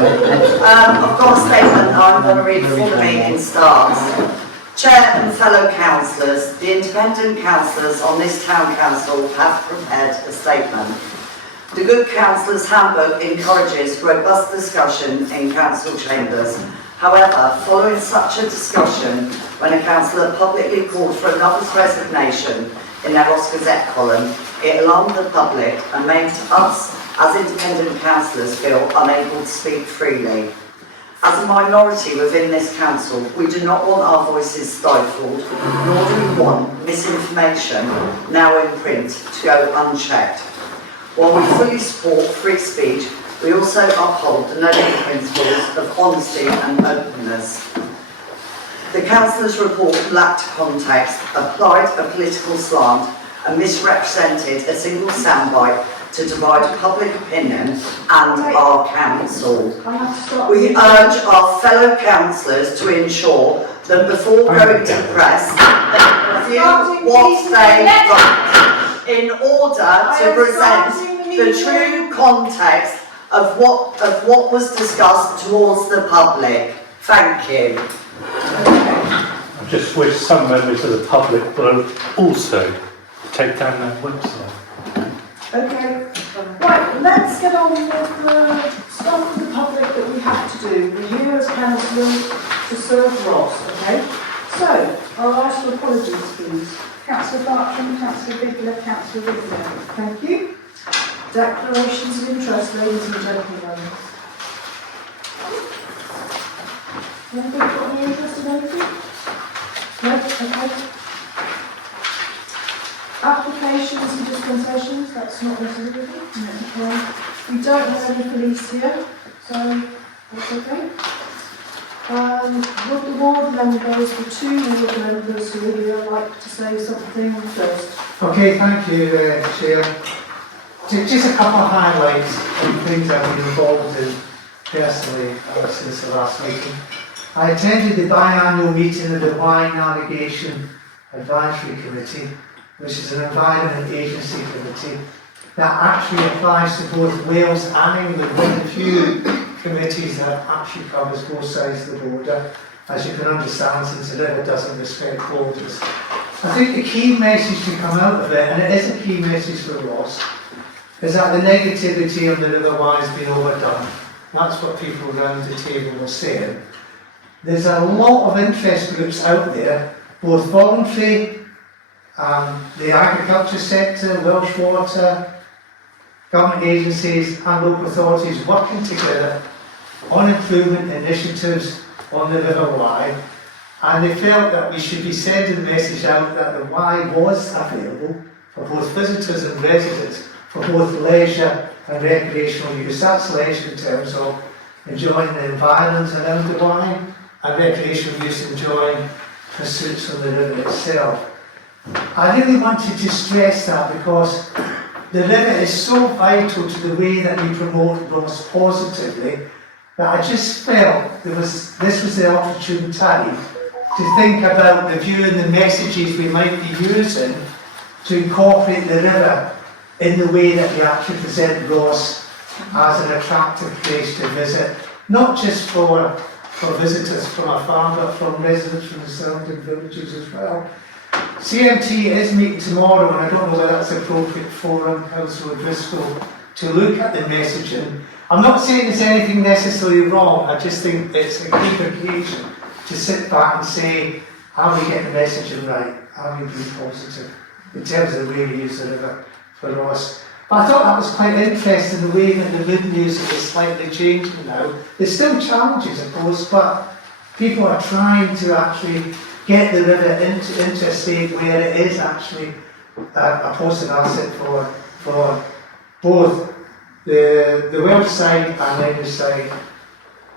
I've got a statement I'm going to read before the meeting starts. Chair and fellow councillors, the independent councillors on this town council have prepared a statement. The Good Councillors Handbook encourages robust discussion in council chambers. However, following such a discussion, when a councillor publicly called for another's resignation in their Ross Gazette column, it alarmed the public and made us, as independent councillors, feel unable to speak freely. As a minority within this council, we do not want our voices stifled, nor do we want misinformation, now in print, to go unchecked. While we fully support free speech, we also uphold the noble principles of honesty and openness. The councillors' report lacked context, applied a political slant, and misrepresented a single soundbite to divide public opinion and our council. We urge our fellow councillors to ensure that before going to press, they review what they write in order to present the true context of what was discussed towards the public. Thank you. I just wish some members of the public will also take down that website. Okay, right, let's get on with the stuff for the public that we have to do. We're here as councillors to serve Ross, okay? So, I'll ask for apologies, please. Councillor Bartram, Councillor Bigler, Councillor Whitler. Thank you. Declarations of interest, ladies and gentlemen. Anybody got any interest in anything? No? Okay. Applications and dispensations, that's not necessary. Okay. We don't have any police here, so that's okay. Would the ward members, the two ward members who are here, like to say something first? Okay, thank you, Chair. Just a couple of highlights of things I've been involved in personally since the last meeting. I attended the biannual meeting of the Wye Navigation Advisory Committee, which is an environment agency committee that actually applies to both Wales and England, with a few committees that actually covers both sides of the border, as you can understand, since the river doesn't respect borders. I think the key message to come out of it, and it is a key message for Ross, is that the negativity of the River Wye has been overdone. That's what people around the table are saying. There's a lot of interest groups out there, both voluntary, the agriculture sector, Welsh Water, government agencies and local authorities working together on improvement initiatives on the River Wye, and they felt that we should be sending the message out that the Wye was available for both visitors and residents for both leisure and recreational use. That's leisure in terms of enjoying the environment around the Wye, and recreational use enjoying pursuits on the river itself. I really wanted to stress that because the river is so vital to the way that we promote Ross positively, that I just felt this was the opportune time to think about the view and the messages we might be using to incorporate the river in the way that we actually present Ross as an attractive place to visit, not just for visitors from afar, but from residents from the surrounding villages as well. CMT is meeting tomorrow, and I don't know whether that's appropriate forum, Cllr O'Driscoll, to look at the messaging. I'm not saying there's anything necessarily wrong, I just think it's a key occasion to sit back and say, how we get the messaging right, how we be positive in terms of the way we use the river for Ross. But I thought that was quite interesting, the way that the mood music is slightly changing now. There's still challenges, of course, but people are trying to actually get the river into a state where it is actually a positive asset for both the Welsh side and the English side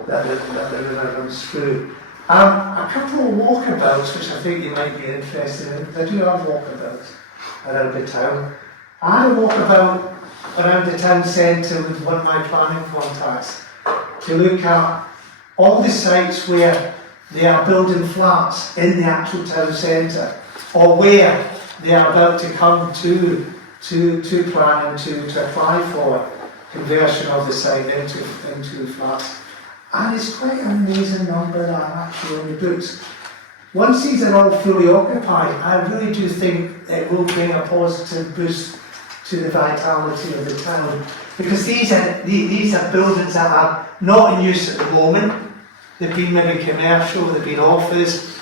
that the river runs through. A couple of walkabouts, which I think you might be interested in. I do have walkabouts around the town. I had a walkabout around the town centre with one of my planning contacts to look at all the sites where they are building flats in the actual town centre, or where they are about to come to plan and to apply for conversion of the site into flats. And it's quite an amazing number that are actually on the books. Once these are all fully occupied, I really do think it will bring a positive boost to the vitality of the town. Because these are buildings that are not in use at the moment. They've been maybe commercial, they've been office,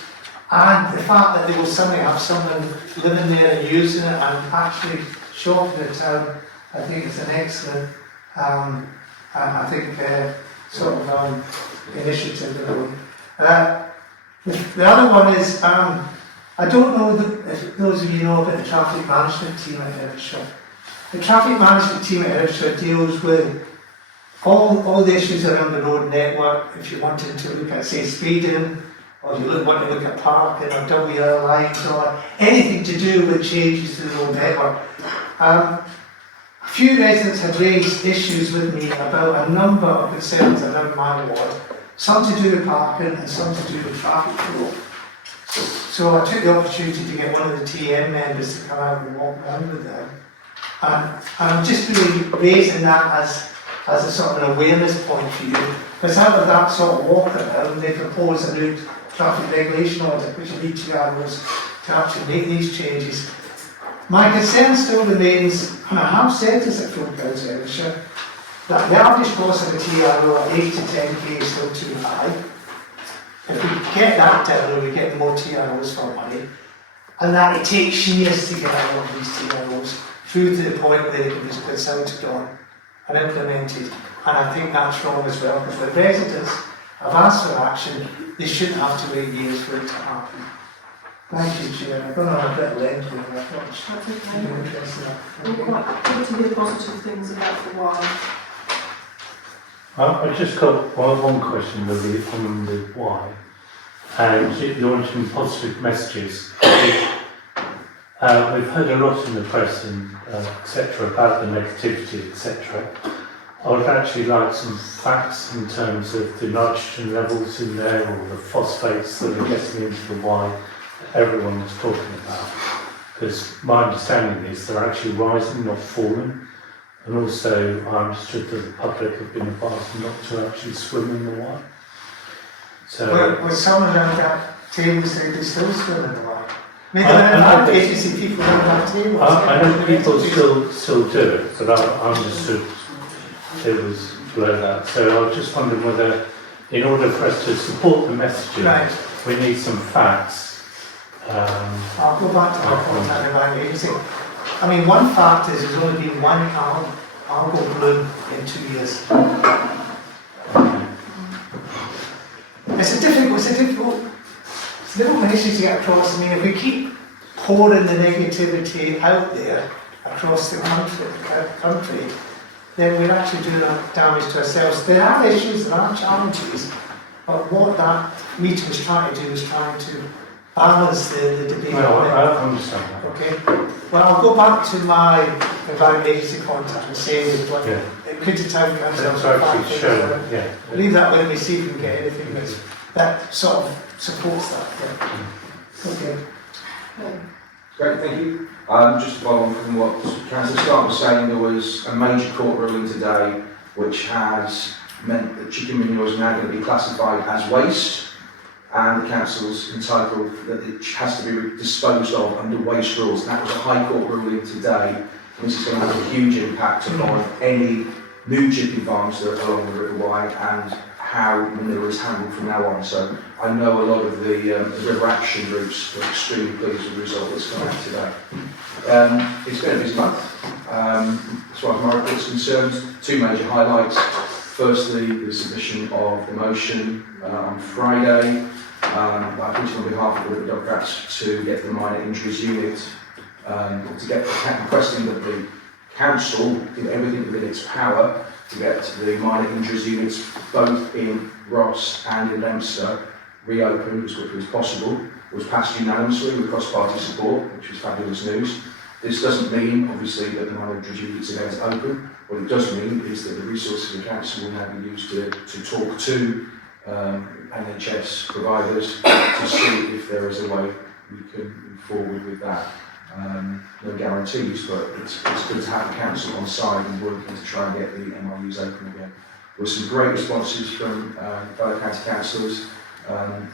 and the fact that they will suddenly have someone living there and using it and actually shopping the town, I think is an excellent, initiative. The other one is, I don't know if those of you know about the traffic management team at Hertfordshire. The traffic management team at Hertfordshire deals with all the issues around the road network. If you're wanting to look at, say, speeding, or you want to look at parking, or WL lines, or anything to do with changes to the road network. A few residents have raised issues with me about a number of concerns around my ward, some to do with parking and some to do with traffic flow. So I took the opportunity to get one of the TM members to come out and walk around with them. And I'm just really raising that as a sort of an awareness point for you, because out of that sort of walk around, they propose a new traffic regulation order, which will need 2 hours to actually make these changes. My concern still remains, and I have said this at full council, that the average cost of a TRO at 8 to 10k is still too high. If we get that down, we get more TROs for money, and that it takes years to get out of these TROs through to the point where they can just put sounded on and implemented. And I think that's wrong as well, because when residents have asked for action, they shouldn't have to wait years for it to happen. Thank you, Chair. I've gone on a bit lengthy, but I thought it should be interesting. We're quite good to hear positive things about the why. I just got one question really on the why. And you're mentioning positive messages. We've heard a lot in the press and etc. about the negativity, etc. I would actually like some facts in terms of the nitrogen levels in there, or the phosphates that are getting into the wye that everyone was talking about. Because my understanding is they're actually rising, not falling. And also I understood that the public have been advised not to actually swim in the wye. So Well, some around that table say they still swim in the wye. Maybe I see people around that table. I know people still do it, but I understood it was below that. So I was just wondering whether, in order for us to support the messaging, Right. we need some facts. I'll go back to my contact about agency. I mean, one fact is there's only been one algal bloom in 2 years. It's a difficult message to get across. I mean, if we keep pouring the negativity out there across the country, then we're actually doing damage to ourselves. There are issues, there are challenges, but what that meeting was trying to do was trying to balance the debate. Well, I understand that. Okay. Well, I'll go back to my environment agency contact and say that it could to town council. That's actually shown, yeah. Leave that with me, see if we can get anything that sort of supports that. Yeah. Okay. Great, thank you. Just to follow on from what Councillor Stark was saying, there was a major court ruling today which has meant that chicken manure is now going to be classified as waste, and the council's entitled that it has to be disposed of under waste rules. That was a High Court ruling today, and this is going to have a huge impact upon any new chicken farms that are along the River Wye and how manure is handled from now on. So I know a lot of the river action groups are extremely pleased with the result that's come out today. It's been a busy month. As far as my report is concerned, 2 major highlights. Firstly, the submission of the motion on Friday by putting on behalf of the Democrats to get the minor injuries unit, to get requesting that the council do everything within its power to get the minor injuries units both in Ross and in Leinster reopened as quickly as possible. It was passed unanimously with cross-party support, which was fabulous news. This doesn't mean, obviously, that the minor injuries units are going to open. What it does mean is that the resources of the council will now be used to talk to NHS providers to see if there is a way we can move forward with that. No guarantees, but it's good to have the council on side and working to try and get the MRUs open again. were some great responses from fellow county councillors,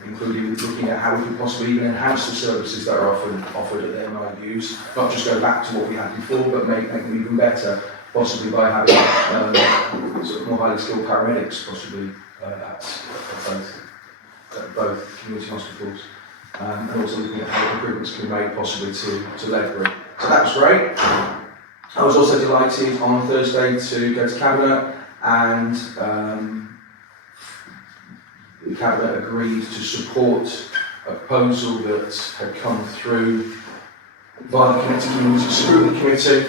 including looking at how we could possibly even enhance the services that are offered at their MIUs, not just go back to what we had before, but make them even better, possibly by having sort of more highly skilled paramedics, possibly at both community hospitals, and also looking at how improvements can be made possibly to Ledbury. So that was great. I was also delighted on Thursday to go to Cabinet, and the Cabinet agreed to support a proposal that had come through via the Connected Community Scrutiny Committee,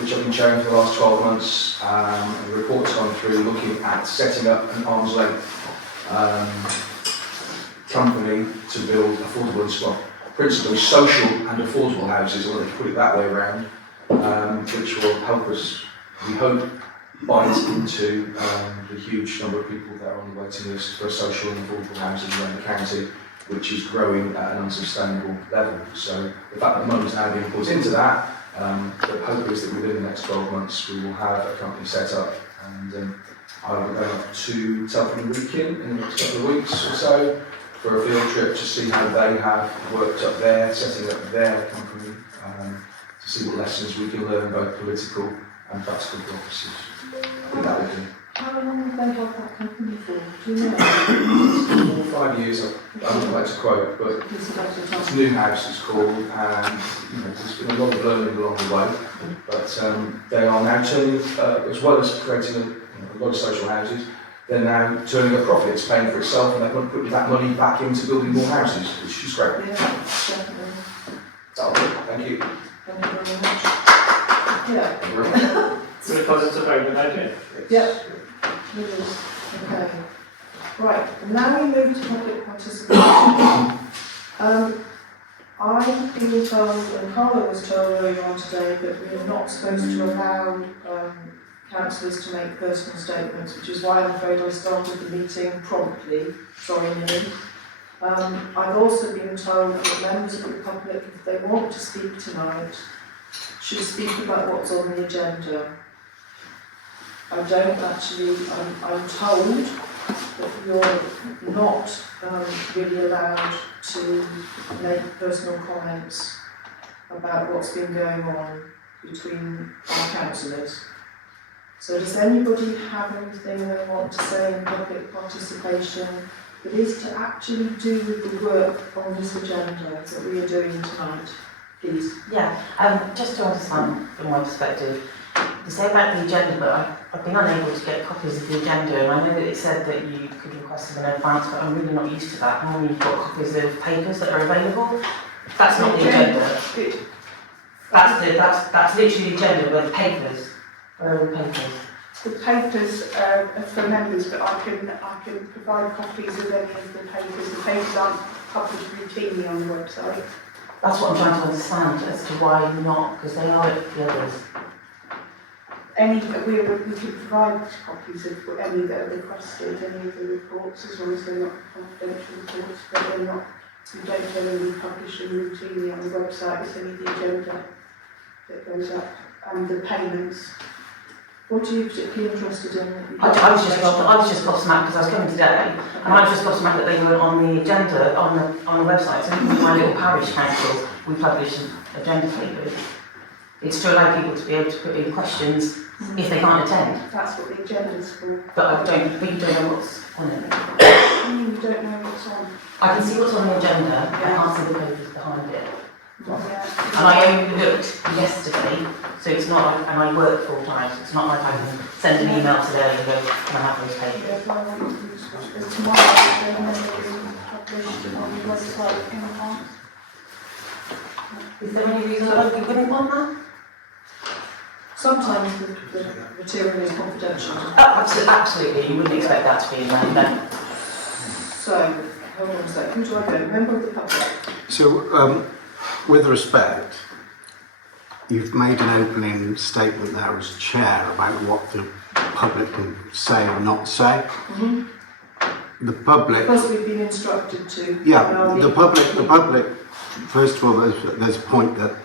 which I've been chairing for the last 12 months, and the report's gone through looking at setting up an arm's length company to build affordable, well, principally social and affordable houses, or let's put it that way around, which will help us, we hope, bite into the huge number of people that are on the waiting list for social and affordable housing around the county, which is growing at an unsustainable level. So the fact that money's now being put into that, the hope is that within the next 12 months we will have a company set up, and I will go up to Telford and Wrekin in the next couple of weeks or so for a field trip to see how they have worked up there, setting up their company, to see what lessons we can learn, both political and practical officers. I think that would do. How long have they had that company for? Do you know? 4 or 5 years, I wouldn't like to quote, but it's New House it's called, and there's been a lot of learning along the way, but they are now turning, as well as creating a lot of social houses, they're now turning a profit, it's paying for itself, and they're going to put that money back into building more houses, which is great. Yeah, definitely. That'll do. Thank you. Thank you very much. Yeah. Thank you very much. So because it's a very good idea. Yeah, it is. Okay. Right, now we move to public participation. I've been told, and Carla was told earlier on today, that we are not supposed to allow councillors to make personal statements, which is why I'm afraid I started the meeting promptly. Sorry, Millie. I've also been told that members of the public, if they want to speak tonight, should speak about what's on the agenda. I don't actually, I'm told that you're not really allowed to make personal comments about what's been going on between our councillors. So does anybody have anything they want to say in public participation that is to actually do with the work on this agenda that we are doing tonight? Please. Yeah, just to understand from my perspective, you say about the agenda, but I've been unable to get copies of the agenda, and I know that it said that you could request them in advance, but I'm really not used to that. Normally you've got copies of papers that are available. That's not the agenda. Good. That's literally the agenda, but the papers. Where are the papers? The papers are for members, but I can provide copies of any of the papers. The papers aren't published routinely on the website. That's what I'm trying to understand as to why not, because they are at the others. We can provide copies of any that are requested, any of the reports, as long as they're not confidential reports, but they're not. We don't generally publish them routinely on the website. It's only the agenda that goes up and the payments. What are you particularly interested in? I was just gobsmacked because I was coming today, and I was just gobsmacked that they weren't on the agenda on the website. So even my little parish council, we publish agenda papers. It's to allow people to be able to put in questions if they can't attend. That's what the agenda's for. But we don't know what's on it. You don't know what's on. I can see what's on the agenda, I can't see the papers behind it. Yeah. And I only looked yesterday, so it's not, and I work full time, so it's not like I can send an email today and go, can I have those papers? Yeah, well, tomorrow they're going to be published on the website in advance. Is there any reason why you wouldn't want that? Sometimes the material is confidential. Absolutely, you wouldn't expect that to be in there, no. So, hold on a sec. Who do I go? Member of the public? So, with respect, you've made an opening statement there as chair about what the public can say or not say. Mm-hmm. The public... Because we've been instructed to... Yeah, the public, first of all, there's a point that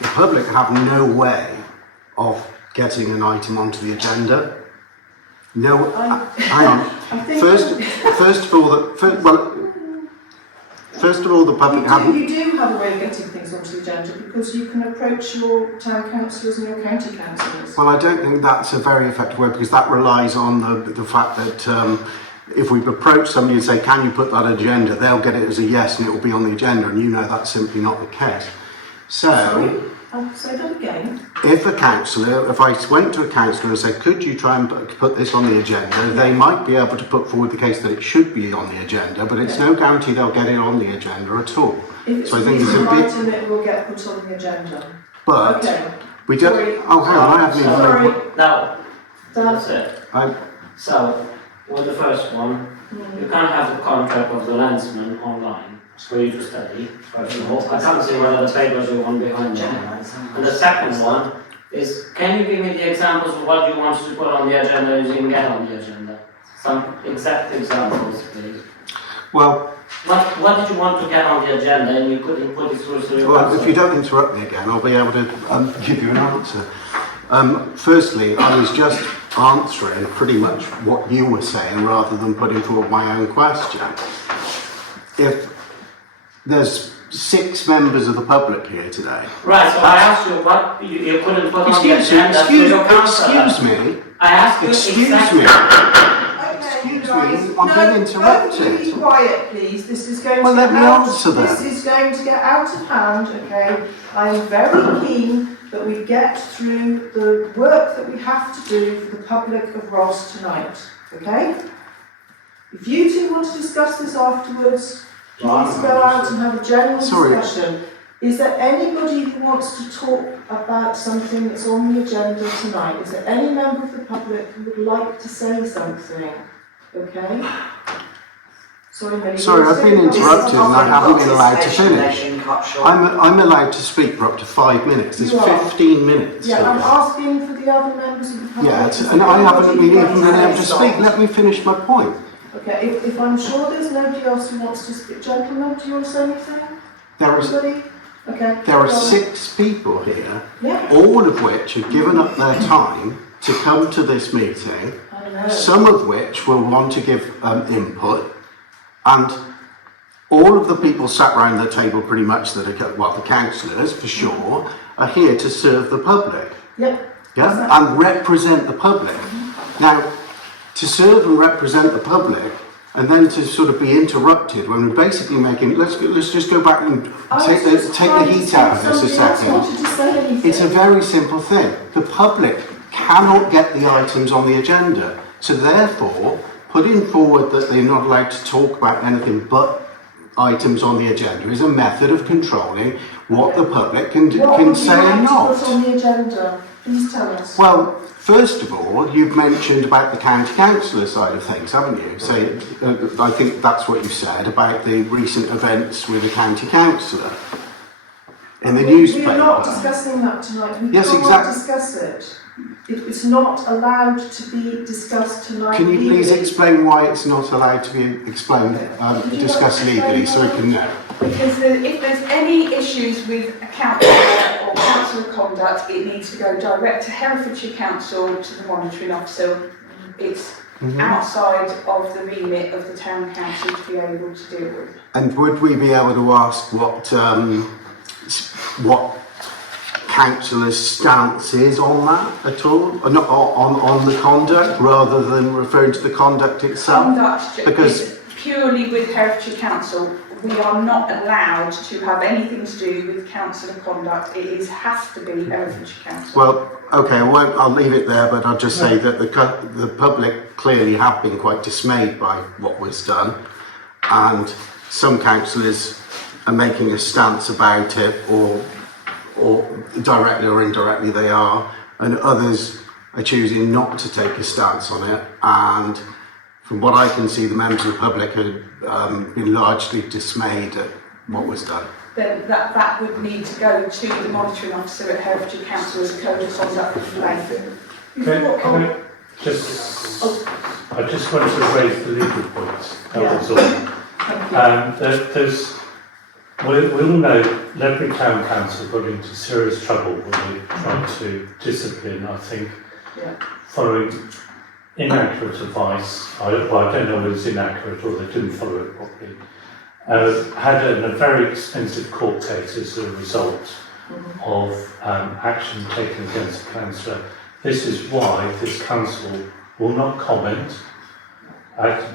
the public have no way of getting an item onto the agenda. No, I hang on. I think First of all, the public haven't. you do have a way of getting things onto the agenda because you can approach your town councillors and your county councillors. Well, I don't think that's a very effective way because that relies on the fact that if we approach somebody and say, can you put that agenda, they'll get it as a yes and it will be on the agenda, and you know that's simply not the case. So, Sorry, I'll say that again. if a councillor, if I went to a councillor and said, could you try and put this on the agenda, they might be able to put forward the case that it should be on the agenda, but it's no guarantee they'll get it on the agenda at all. If it's So I think it's a an bit- item, it will get put on the agenda. But Okay, we don't. Sorry. Oh, hang on, I haven't even Sorry. made. Now, Dan. that's it. So, with the first one, you can't have the contract of the landsman online for you to study, first of all. I can't see whether the papers you want behind them. And the second one is, can you give me the examples of what you want to put on the agenda you didn't get on the agenda? Some exact examples, please. Well, What did you want to get on the agenda and you couldn't put it through to your well, if council? you don't interrupt me again, I'll be able to give you an answer. Firstly, I was just answering pretty much what you were saying rather than putting forward my own question. If there's 6 members of the public here today. Right, so I asked you what you couldn't put on the agenda to your councillor. Excuse me. I asked you Excuse exactly. me. Okay, Excuse guys. me, I'm being interrupted. No, be quiet, please. This is going Well, to let get me out. answer then. This is going to get out of hand. Okay, I'm very keen that we get through the work that we have to do for the public of Ross tonight. Okay. If you two want to discuss this afterwards, please go out and have a general discussion. Is there anybody who wants to talk about something that's on the agenda tonight? Is there any member of the public who would like to say something? Okay? Sorry, Millie. Sorry, I've been interrupted and I haven't been allowed to finish. Participation cut short. I'm allowed to speak for up to 5 minutes. There's You are. 15 minutes. Yeah, I'm here. asking for the other members of the public. Yeah, Is and there I haven't anybody been who even wants been to able to say speak. something? Let me finish my point. Okay, if I'm sure there's nobody else who wants to speak. Gentlemen, do you want to say anything? There is Anybody? Okay. There are go on. 6 people here, Yeah, all of which have given up their time to come to this meeting, I know. some of which will want to give input, and all of the people sat round the table pretty much that are, well, the councillors for sure, are here to serve the public, Yep. yeah, Exactly. and represent the public. Now, to serve and represent the public, and then to sort of be interrupted when we're basically making, let's just go back and take the heat out of this a second. It's a very simple thing. The public cannot get the items on the agenda. So therefore, putting forward that they're not allowed to talk about anything but items on the agenda is a method of controlling what the public can say and What would you like to not. put on the agenda? Please tell us. Well, first of all, you've mentioned about the county councillor side of things, haven't you? So I think that's what you said about the recent events with the county councillor in the newspaper. We're not discussing that tonight. We Yes, cannot exactly. discuss it. It's not allowed to be discussed tonight. Can you please legally. explain why it's not allowed to be discussed legally, so we can know? Because if there's any issues with a councillor or councillor conduct, it needs to go direct to Herefordshire Council, to the monitoring officer. It's outside of the remit of the town council to be able to deal with. And would we be able to ask what councillor's stance is on that at all? Or not on the conduct, rather than referring to the conduct itself? Conduct Because- is purely with Herefordshire Council. We are not allowed to have anything to do with councillor conduct. It has to be Herefordshire Council. Well, okay, I'll leave it there, but I'll just say that the public clearly have been quite dismayed by what was done, and some councillors are making a stance about it, or directly or indirectly they are, and others are choosing not to take a stance on it, and from what I can see, the members of the public have been largely dismayed at what was done. Then that would need to go to the monitoring officer at Herefordshire Council as a code of conduct complaint. Can I just, I just want to raise the legal points, that was all. We all know Ledbury Town Council got into serious trouble when we tried to discipline, I think, Yeah. following inaccurate advice. I don't know whether it's inaccurate or they didn't follow it properly. Had a very expensive court case as a result of action taken against a councillor. This is why this council will not comment,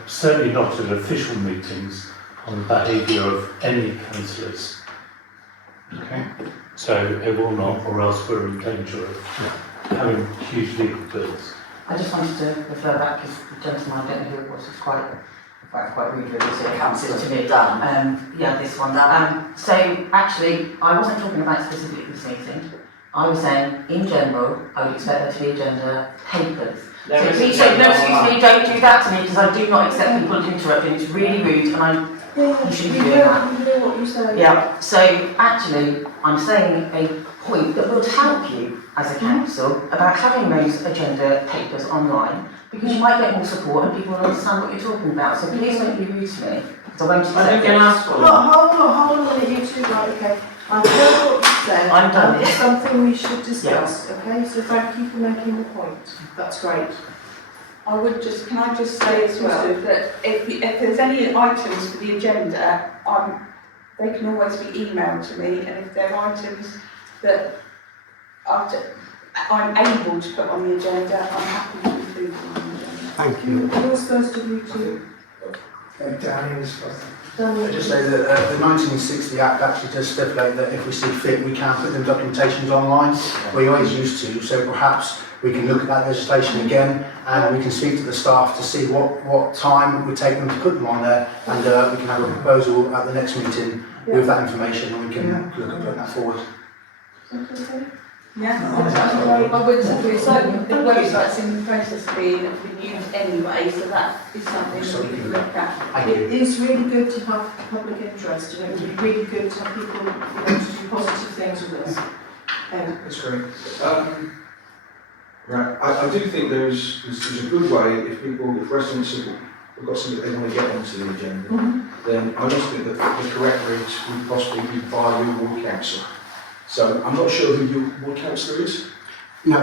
certainly not at official meetings, on the behaviour of any councillors. Okay? So it will not, or else we're in danger of having huge legal bills. I just wanted to refer back, because the gentleman, I don't know who it was quite rude with his answers to me. Yeah, this one. So actually, I wasn't talking about specifically this meeting. I was saying, in general, I would expect there to be agenda papers. So please don't, no, excuse me, don't do that to me, because I do not accept people interrupting. It's really rude, and you shouldn't be doing that. You know what you say. Yeah, so actually, I'm saying a point that would help you as a council about having those agenda papers online, because you might get more support and people will understand what you're talking about. So please don't be rude to me, because I won't accept I it. can ask for it. Hold on a minute, you two, right, okay. I've heard what you said. I'm done. It's something we should discuss, okay? So thank you for making the point. That's great. I would just, can I just say as well, that if there's any items for the agenda, they can always be emailed to me, and if there are items that I'm able to put on the agenda, I'm happy to include them on the agenda. Thank you. You're supposed to do too. Danny was first. I just say that the 1960 Act actually does stipulate that if we see fit, we can put them documentations online. We always used to, so perhaps we can look at that legislation again, and we can speak to the staff to see what time it would take them to put them on there, and we can have a proposal at the next meeting with that information, and we can look at putting that forward. Yeah, I would say so. The website's in the process of being used anyway, so that is something that we can look at. It is really good to have public interest, you know, it would be really good to have people, you know, to do positive things with us. That's great. Right, I do think there's a good way if residents have got something they want to get onto the agenda, then I just think that the correct route would possibly be by your ward council. So I'm not sure who your ward councillor is. No,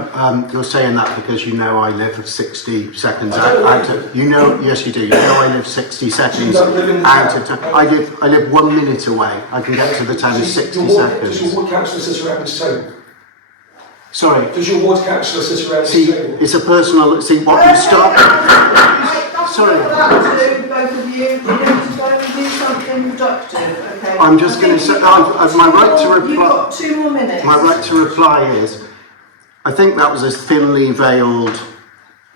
you're saying that because you know I live 60 seconds out of, you know, yes you do, you know I live 60 seconds out of town. I live 1 minute away. I can get to the town in 60 seconds. Does your ward councillor sit around this table? Sorry. Does your ward councillor sit around this table? It's a personal, see what you start. Sorry. Both of you, you know, to try and do something productive, okay? I'm just going to say, my right to reply. You've got 2 more minutes. My right to reply is, I think that was a thinly veiled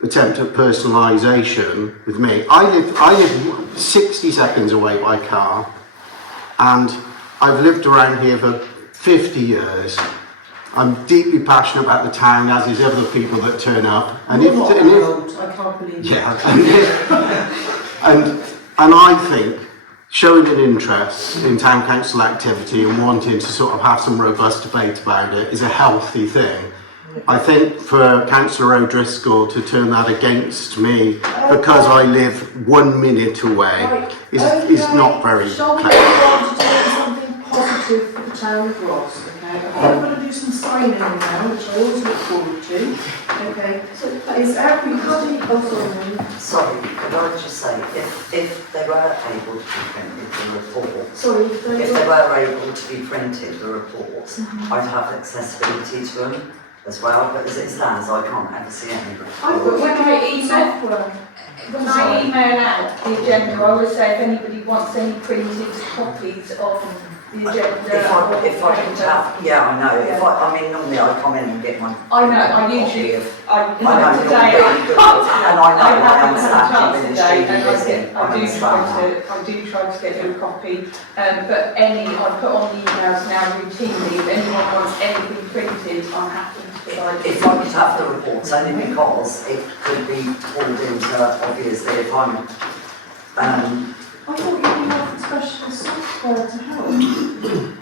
attempt at personalisation with me. I live 60 seconds away by car, and I've lived around here for 50 years. I'm deeply passionate about the town, as is other people that turn up. And You're if, not and that if, old, I can't believe and I think showing an interest in town council activity and wanting to sort of have some robust debate about it is a healthy thing. I think for Councillor O'Driscoll to turn that against me because I live 1 minute away is not very Shall we clever. move on to doing something positive for the town of Ross, okay? I'm going to do some signing now, which I always look forward to, okay? So is everybody, Sorry, could I just say, if they were able to be printed, the reports, sorry, if they were able to be printed, the reports, I'd have accessibility to them as well, but as it stands, I can't ever see any reports. When I email out the agenda, I always say if anybody wants any printed copies of the agenda. If I could have, yeah, I know, I mean, normally I come in and get my. I know, I usually, I know, today, and I understand today, ministry and busy, I do try to get you a copy, but I put on the emails now routinely, if anyone wants anything printed, I'm happy to provide it. If I could have the reports, only because it could be pulled into, obviously, if I'm, I thought you had special software to help.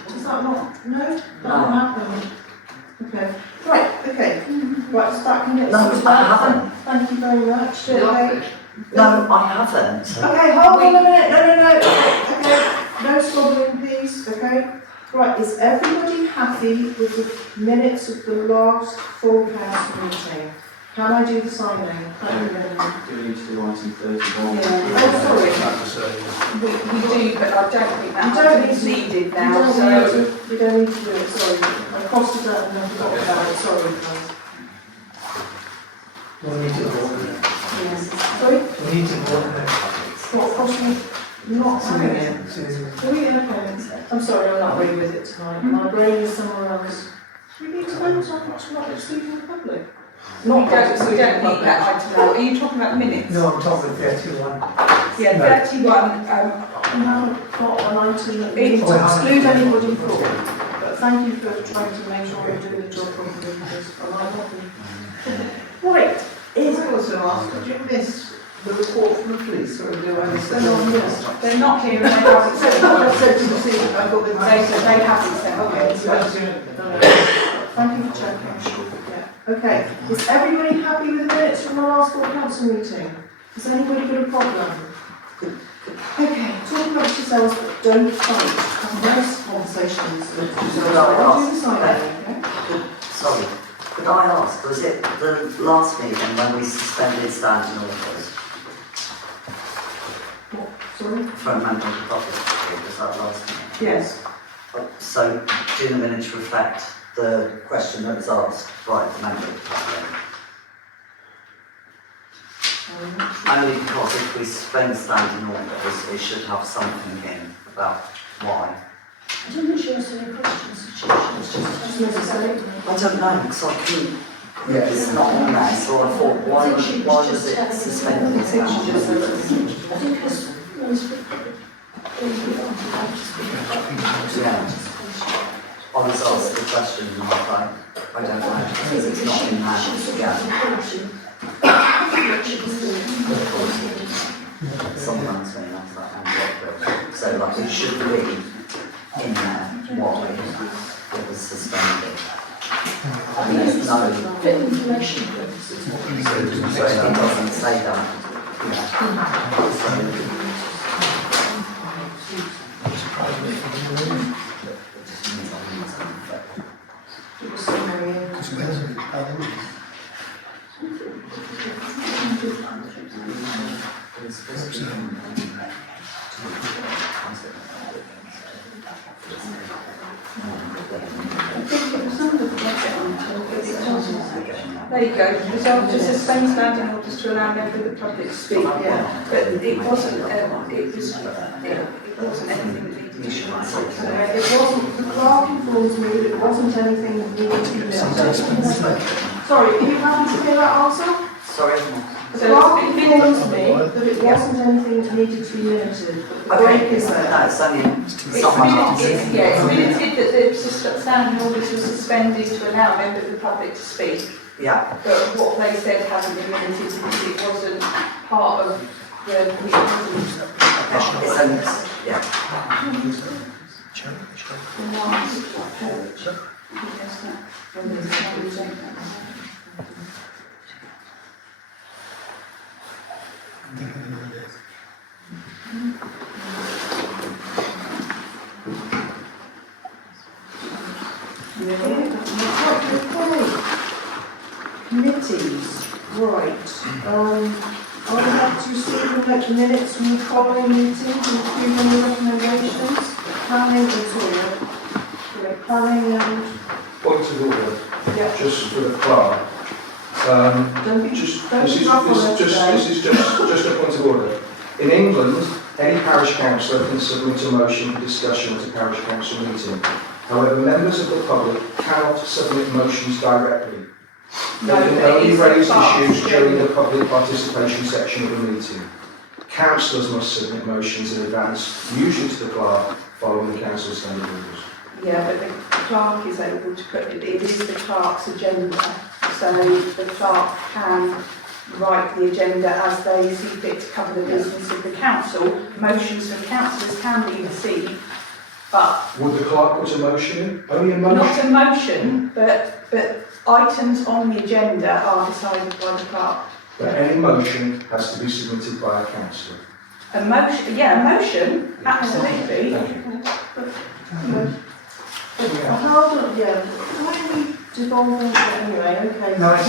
Does that not, no? That not happen? Okay, right, okay. Right, so that can get No, sorted I out. haven't. Thank you very much. Okay. no, I haven't. Okay, hold on a minute. No. Okay, no squabbling, please. Okay. Right, is everybody happy with the minutes of the last full council meeting? Can I do the signing? Do we need to do item 31? Yeah. Oh, sorry. We do, but I don't think You don't that's need to- needed now, so. You don't need to do it, sorry. I crossed it out and I forgot about it, sorry guys. We need to vote. Sorry? We need to vote. What, crossing? Not having it. Susan. Are we okay? I'm sorry, I'm not really with it tonight. My brain is somewhere else. We need to vote on not excluding the public. We don't need that item now. Are you talking about minutes? No, I'm talking 31. Yeah, 31, No, not an item that we It- need to exclude anybody for. But thank you for trying to make sure we're doing the job properly because I'm not happy. Right, is I also ask, did you miss the report from the police, or do I miss they're not here. they're not here and they haven't sent I it. said to see, I got the They haven't sent it. Okay, Thank you for checking. Yeah. Okay, is everybody happy with the minutes from the last full council meeting? Has anybody got a problem? Okay, talk amongst yourselves, but don't fight. Have nice conversations. I'll do the signing, okay? Sorry, could I ask, was it the last meeting when we suspended standing orders What, sorry? for amendment of public? Was that last meeting? Yes. So, do the minutes reflect the question that was asked by the member of the public? Only because if we suspend standing orders, it should have something in about why. I don't think she asked any questions, did she? She was just necessary. I don't know, because I couldn't, Yeah. it's not on there, so I thought, why was it I suspended? think she just said I think it's Yeah. I was asked the question and I don't know, because it's not in there. Yeah. Sometimes when that's that, so like it should be in there why it was suspended. And there's no information. so it doesn't say that. Yeah. It was somewhere in. There you go, resolved to suspend standing orders to allow members of the public to speak. Yeah. But it wasn't, it wasn't anything that needed to be It wasn't, the clerk informs me that it wasn't anything that needed to be done. Sorry, are you happy to hear that answer? Sorry. The clerk informs me that it wasn't anything that needed to be limited, but the break is there. No, it's only someone asking. It's limited that the standing orders were suspended to allow members of the public to speak. Yeah. But what they said hasn't been limited because it wasn't part of the It's only, yeah. Committees, right. I would like to see the minutes from the following meetings, including the recommendations. Planning and planning and, Point of order, yeah, just for the clerk. don't be, Just, don't this be is, rough on this, it today. this is just a point of order. In England, any parish councillor can submit a motion for discussion at a parish council meeting. However, members of the public cannot submit motions directly. They can only raise issues during the public participation section of the meeting. Councillors must submit motions in advance, usually to the clerk, following the council standing orders. Yeah, but the clerk is able to put it is the clerk's agenda, so the clerk can write the agenda as they see fit to cover the business of the council. Motions from councillors can be received, but Would the clerk put a motion in? Only a motion? not a motion, but items on the agenda are decided by the clerk. But any motion has to be submitted by a councillor. A motion, yeah, a motion, absolutely. Thank you. How do, yeah, why do we devolving, anyway, okay. No, it's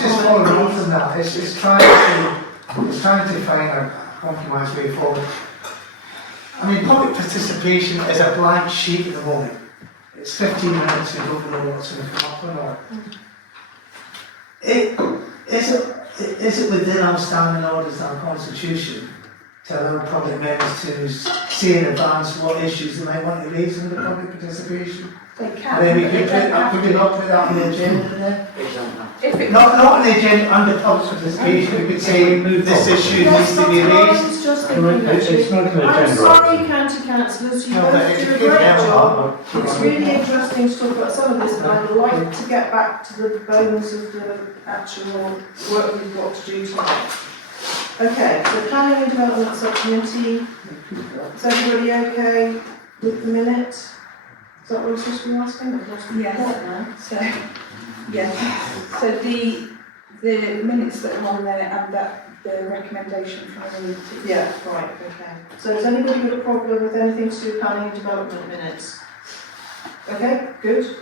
just following on from that. It's trying to find a compromise way forward. I mean, public participation is a blank sheet at the moment. It's 15 minutes, you don't know what's going to come up or not. Is it within our standing orders and our constitution to allow public members to say in advance what issues they might want to raise in the public participation? They And can. then we but could they don't have could we to. not put that on the agenda then? If it Not on the agenda under public participation, we could say this issue needs to be raised. It's just thinking It's not an I'm agenda. sorry, county councillors, you No, but both it's do a good great now, job. Mark. It's really interesting to talk about some of this, but I'd like to get back to the bones of the actual work we've got to do tonight. Okay, so planning and development subcommittee, is everybody okay with the minute? Is that what I was supposed to be asking? I've lost my Yes. thought now. So, yeah, so the minutes that are on there and that the recommendation from the meeting. Yeah, right, okay. So has anybody got a problem with anything to do with planning and development minutes? Okay, good.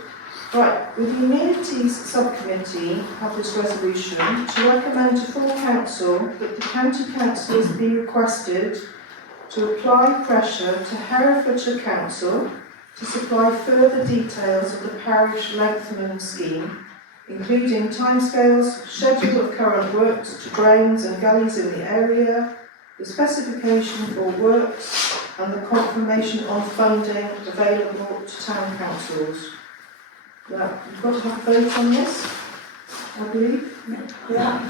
Right, with the amenities subcommittee have this resolution to recommend to full council that the county councillors be requested to apply pressure to Herefordshire Council to supply further details of the parish lengthening scheme, including timescales, schedule of current works to drains and gullies in the area, the specification for works, and the confirmation on funding available to town councils. Now, you've got to have a vote on this, I believe. Yeah.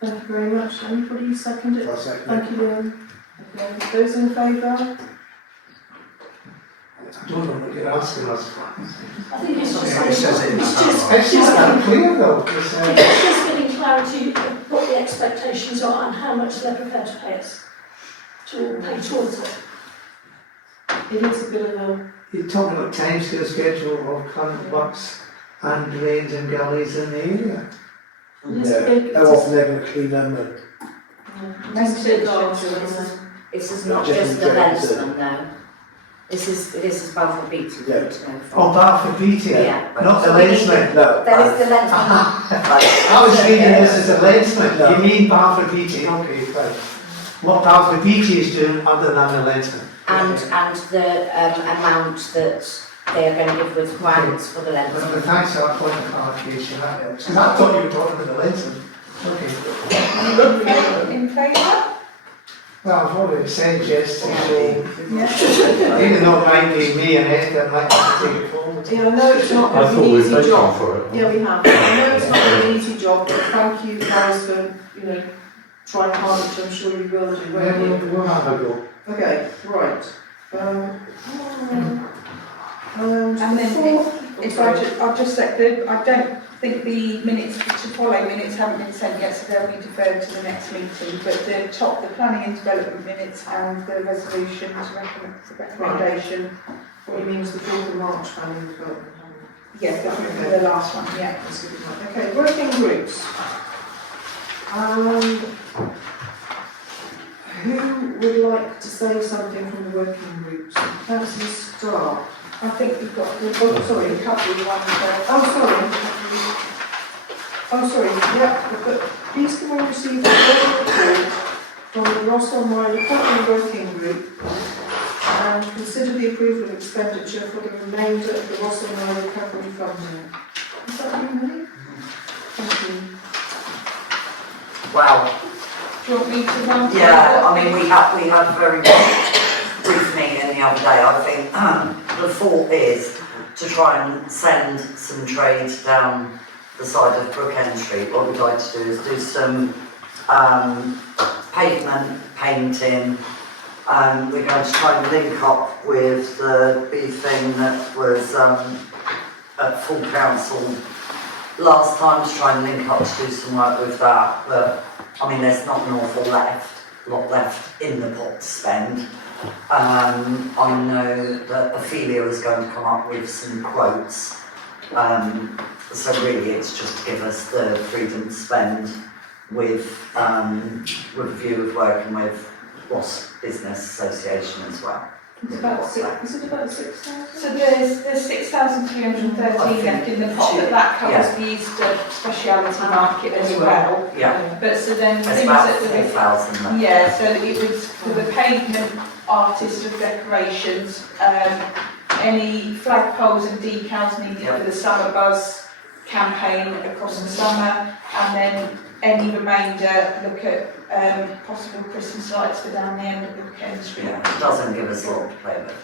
Thank you very much. Anybody second it? Thank you, Liam. Okay. Those in favour? I don't know what you're asking us. I think it's just, Yeah, it says it in it's the just, It's just unclear though. It's, it's just getting clarity of what the expectations are and how much they're prepared to pay us to pay towards it. It is a bit of a... You're talking about timescale schedule of current works and drains and gullies in the area. It's big. How often they're going to clean them and It's a big This is not Just just in the general, Lensman, no. This is Balfour Beatty. Yeah. Oh, Balfour Beatty, Yeah. not the Lensman. no. There is the Lensman. I was reading this as a Lensman. No. You mean Balfour Beatty? Okay, fine. What Balfour Beatty is doing other than the Lensman? And the amount that they are going to give with grants for the But Lensman. thanks for that point of clarification, that helps. Because I thought you were talking about the Lensman. Okay. In favour? Well, I've already said yes to so Yeah. even though it might be me and Ed that might have to take it forward. Yeah, I know it's not I an thought we easy voted job. for it. Yeah, we have. I know it's not an easy job, but thank you guys for, trying hard, which I'm sure you will do, Yeah, won't you? we'll have a go. Okay, right. And then fourth- if I've just said that I don't think the minutes to follow minutes haven't been sent yet, so they'll be deferred to the next meeting. But the planning and development minutes and the resolution to recommendation. What you mean is the 4th of March planning and development? Yes, the last one, yeah. Okay, working groups. Who would like to say something from the working groups? Councillor Starr. I think we've got, sorry, a couple of ones there. Oh, sorry, yeah, but please can we receive a report from the Ross-on-Wye recovery working group and consider the approval of expenditure for the remainder of the Ross-on-Wye recovery funding. Is that you, Millie? Thank you. Well, Do you want me to run through yeah, what- I mean, we had a very brief meeting the other day. I think the thought is to try and send some trade down the side of Brook End Street. What we'd like to do is do some pavement painting. We're going to try and link up with the bee thing that was at full council last time, to try and link up to do some work with that. But I mean, there's not an awful lot left in the pot to spend. I know that Ophelia is going to come up with some quotes. So really it's just to give us the freedom to spend with a view of working with Ross Business Association as well. It's about six, is it about 6,000? So there's 6,313 left in the pot, but that covers the Easter speciality market as well. Yeah. But so then It's things about that the 4,000 left. yeah, so it was for the pavement artist of decorations, any flagpoles and decals needed for the summer buzz campaign across the summer, and then any remainder look at possible Christmas lights for down the end of the Ken Street. Yeah, it doesn't give us a lot to play with.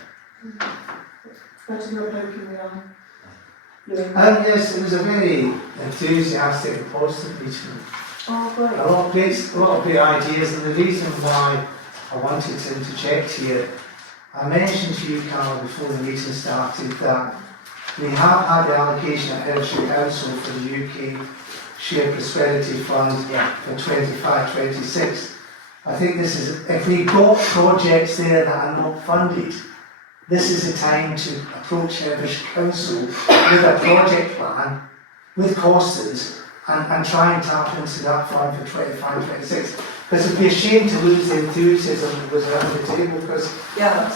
That's not looking around. Yes, it was a very enthusiastic and positive meeting. Oh, great. A lot of great ideas, and the reason why I wanted to interject here, I mentioned to you, Carl, before the meeting started, that we have had the allocation at Cllr Council for the UK Shared Prosperity Fund for 25-26. I think this is, if we've got projects there that are not funded, this is the time to approach Cllr Council with a project plan, with costers, and try and tap into that fund for 25-26. Because it'd be a shame to lose the enthusiasm that was around the table, because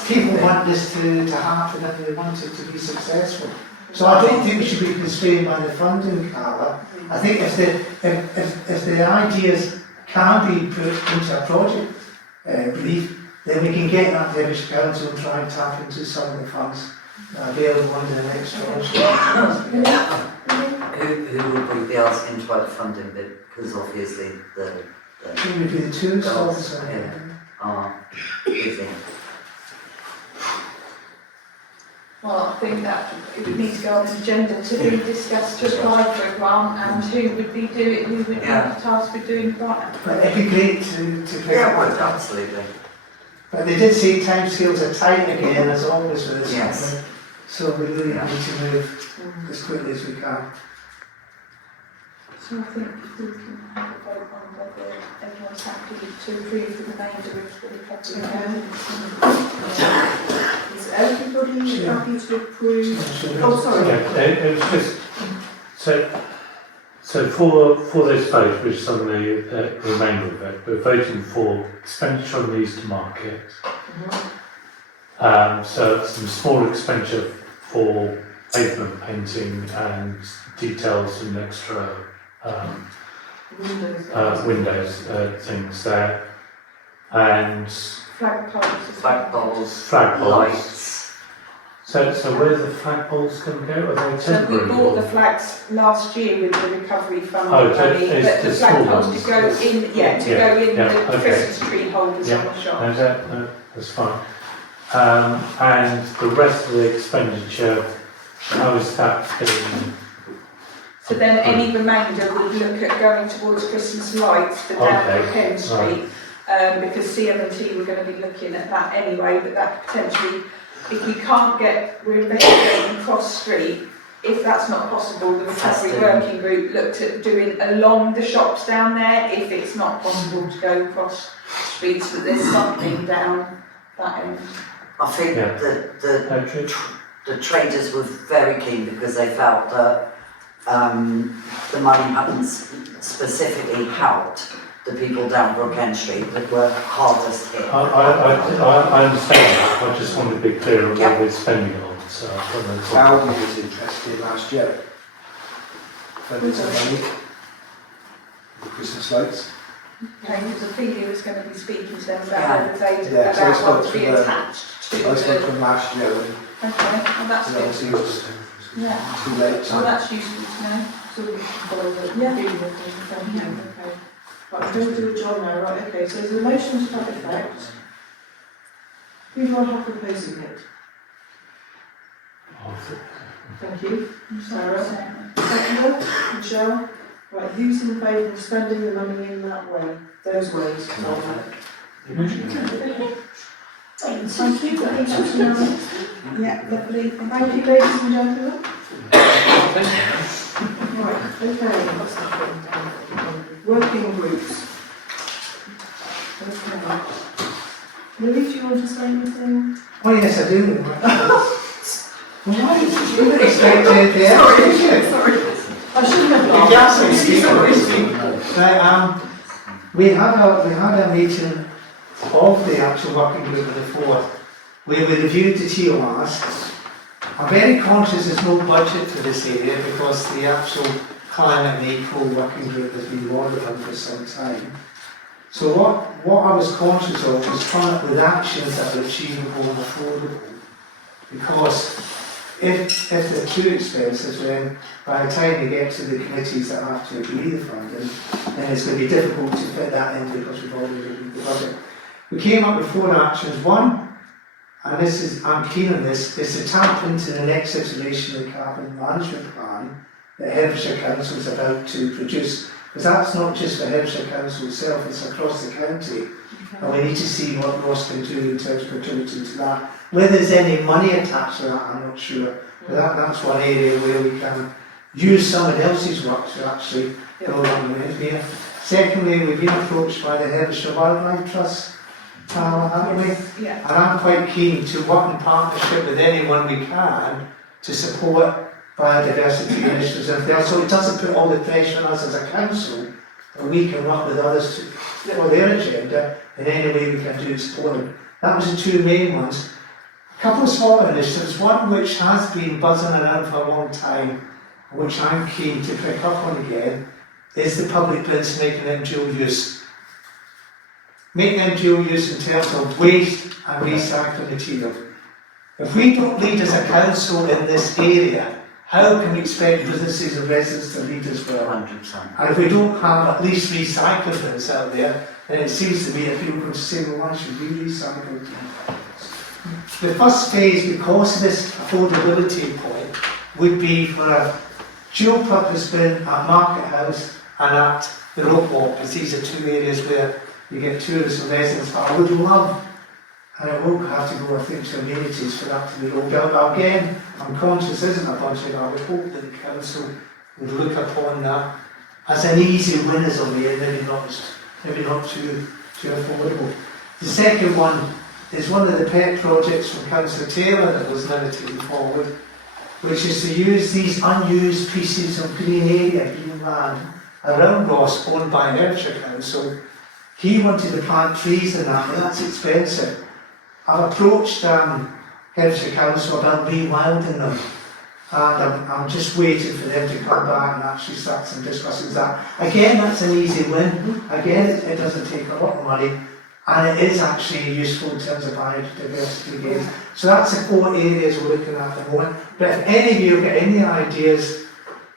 people want this to happen and they want it to be successful. So I don't think we should be constrained by the funding, Carla. I think if the ideas can be put into a project brief, then we can get that to Cllr Council and try and tap into some of the funds available under the next tranche. Who would we be asking to write the funding bit? Because obviously It would be the two girls songs. are busy. Well, I think that it would need to go on the agenda to be discussed to apply for a grant, and who would be tasked with doing the grant. But it'd be great to pick Yeah, up well, on that. absolutely. But they did say timescales are tight again, as always with this Yes. company. So we really need to move as quickly as we can. So I think if we can have a vote on whether everyone's happy to approve the remainder of the recovery. Is everybody happy to approve? Oh, sorry. Yeah, it was just, so for this vote, which is on the remainder of it, we're voting for expenditure on the Easter market. So some small expenditure for pavement painting and details and extra windows things there, and Flagpoles. flagpoles. Lights. So where are the flagpoles going to go? Are they So we temporary? bought the flags last year with the recovery fund Oh, money, it's but the the small flagpoles ones. to go in, go in yeah, the okay. Christmas tree holders on the shop. No, that's fine. And the rest of the expenditure, how is that being? So then any remainder would look at going towards Christmas lights for down Okay, Ken Street, because CM&T were going to be looking at that anyway, but that potentially, if we can't we're investigating Cross Street, if that's not possible, the recovery working group looked at doing along the shops down there, if it's not possible to go across streets, that there's something down that end. I think the traders were very keen because they felt that the money hadn't specifically helped the people down Brookend Street that were hardest hit. I understand that, I just want to be clear on what we're spending it on, so I don't know. Aldi was interested last year. Funded some money. The Christmas lights. Okay, because Ophelia was going to be speaking to them about Yeah. whether they'd Yeah, so I about spoke what to be to them. attached to I spoke to the. them last year and Okay, well that's good. obviously it was Yeah, too late. so that's useful to know. So we can follow the Yeah. agreement and thank you. Okay. Right, I'm going to do a John now, right, okay, so there's a motion to that effect. Who do I have proposing it? Thank you. Sarah. Seconder, Michelle. Right, who's in favour of spending the money in that way? Those ways, Sarah. Thank you, that's unanimous. Yeah, lovely. Thank you, ladies and gentlemen. Right, okay. Working groups. Okay. Louis, do you want to say anything? Oh yes, I do. Why did You would expect it, Sorry. I shouldn't have asked. Right, we had a meeting of the actual working group on the 4th, where we reviewed the TORs. I'm very conscious there's no budget for this area because the actual climate and eco working group has been monitoring for some time. So what I was conscious of was coming up with actions that are achievable and affordable. Because if they're too expensive, then by the time they get to the committees that have to agree the funding, then it's going to be difficult to fit that in because we've already agreed the budget. We came up with 4 actions. One, and this is, I'm keen on this, is to tap into the next iteration of the carbon management plan that Herefordshire Council is about to produce. Because that's not just for Herefordshire Council itself, it's across the county. And we need to see what Ross can do in terms of contributing to that. Whether there's any money attached to that, I'm not sure. But that's one area where we can use someone else's work to actually build on the engineer. Secondly, we've been approached by the Herefordshire Wildlife Trust, haven't we? Yeah. And I'm quite keen to work in partnership with anyone we can to support biodiversity initiatives and there. So it doesn't put all the pressure on us as a council, but we can work with others for their agenda in any way we can do to support them. That was the 2 main ones. A couple of smaller initiatives, one which has been buzzing around for a long time, which I'm keen to pick up on again, is the public principle making dual use. Making dual use in terms of waste and recycled material. If we don't lead as a council in this area, how can we expect businesses and residents to lead as well? 100%. And if we don't have at least recycled bins out there, then it seems to me that people can say, well, why should we recycle? The first phase, because of this affordability point, would be for a dual purpose bin at Market House and at the Rope Walk, because these are 2 areas where you get tourists and residents. But I would love, and it will have to go, I think, to amenities for that to be rolled out. Again, I'm conscious there isn't a budget. I would hope that the council would look upon that as an easy win as a way, maybe not too affordable. The second one is one of the pet projects from Councillor Taylor that was never taken forward, which is to use these unused pieces of green area, green land around Ross, owned by Herefordshire Council. He wanted to plant trees in that, and that's expensive. I've approached Herefordshire Council about rewilding them, and I'm just waiting for them to come back and actually start some discussions. That again, that's an easy win. Again, it doesn't take a lot of money, and it is actually useful in terms of biodiversity gains. So that's the 4 areas we're looking at the moment. But if any of you have got any ideas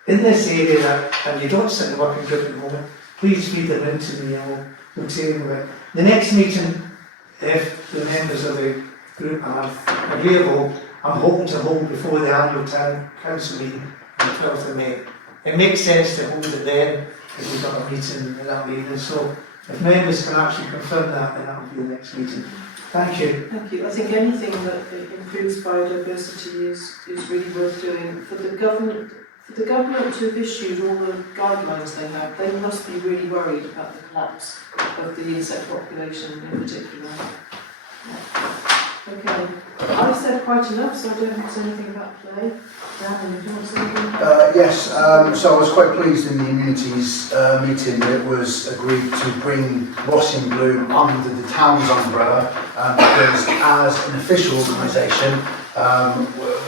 in this area and you don't sit in the working group at the moment, please feed them into me and we'll table it. The next meeting, if the members of the group are available, I'm hoping to hold before the annual town council meeting on the 12th of May. It makes sense to hold it then, because we've got a meeting that evening. So if members can actually confirm that, then that will be the next meeting. Thank you. Thank you. I think anything that improves biodiversity is really worth doing. For the government to have issued all the guidelines they have, they must be really worried about the collapse of the insect population in particular. Okay, I've said quite enough, so I don't think there's anything about today. Dan, do you want to say anything? Yes, so I was quite pleased in the immunities meeting that it was agreed to bring Ross in Bloom under the town's umbrella, because as an official organisation,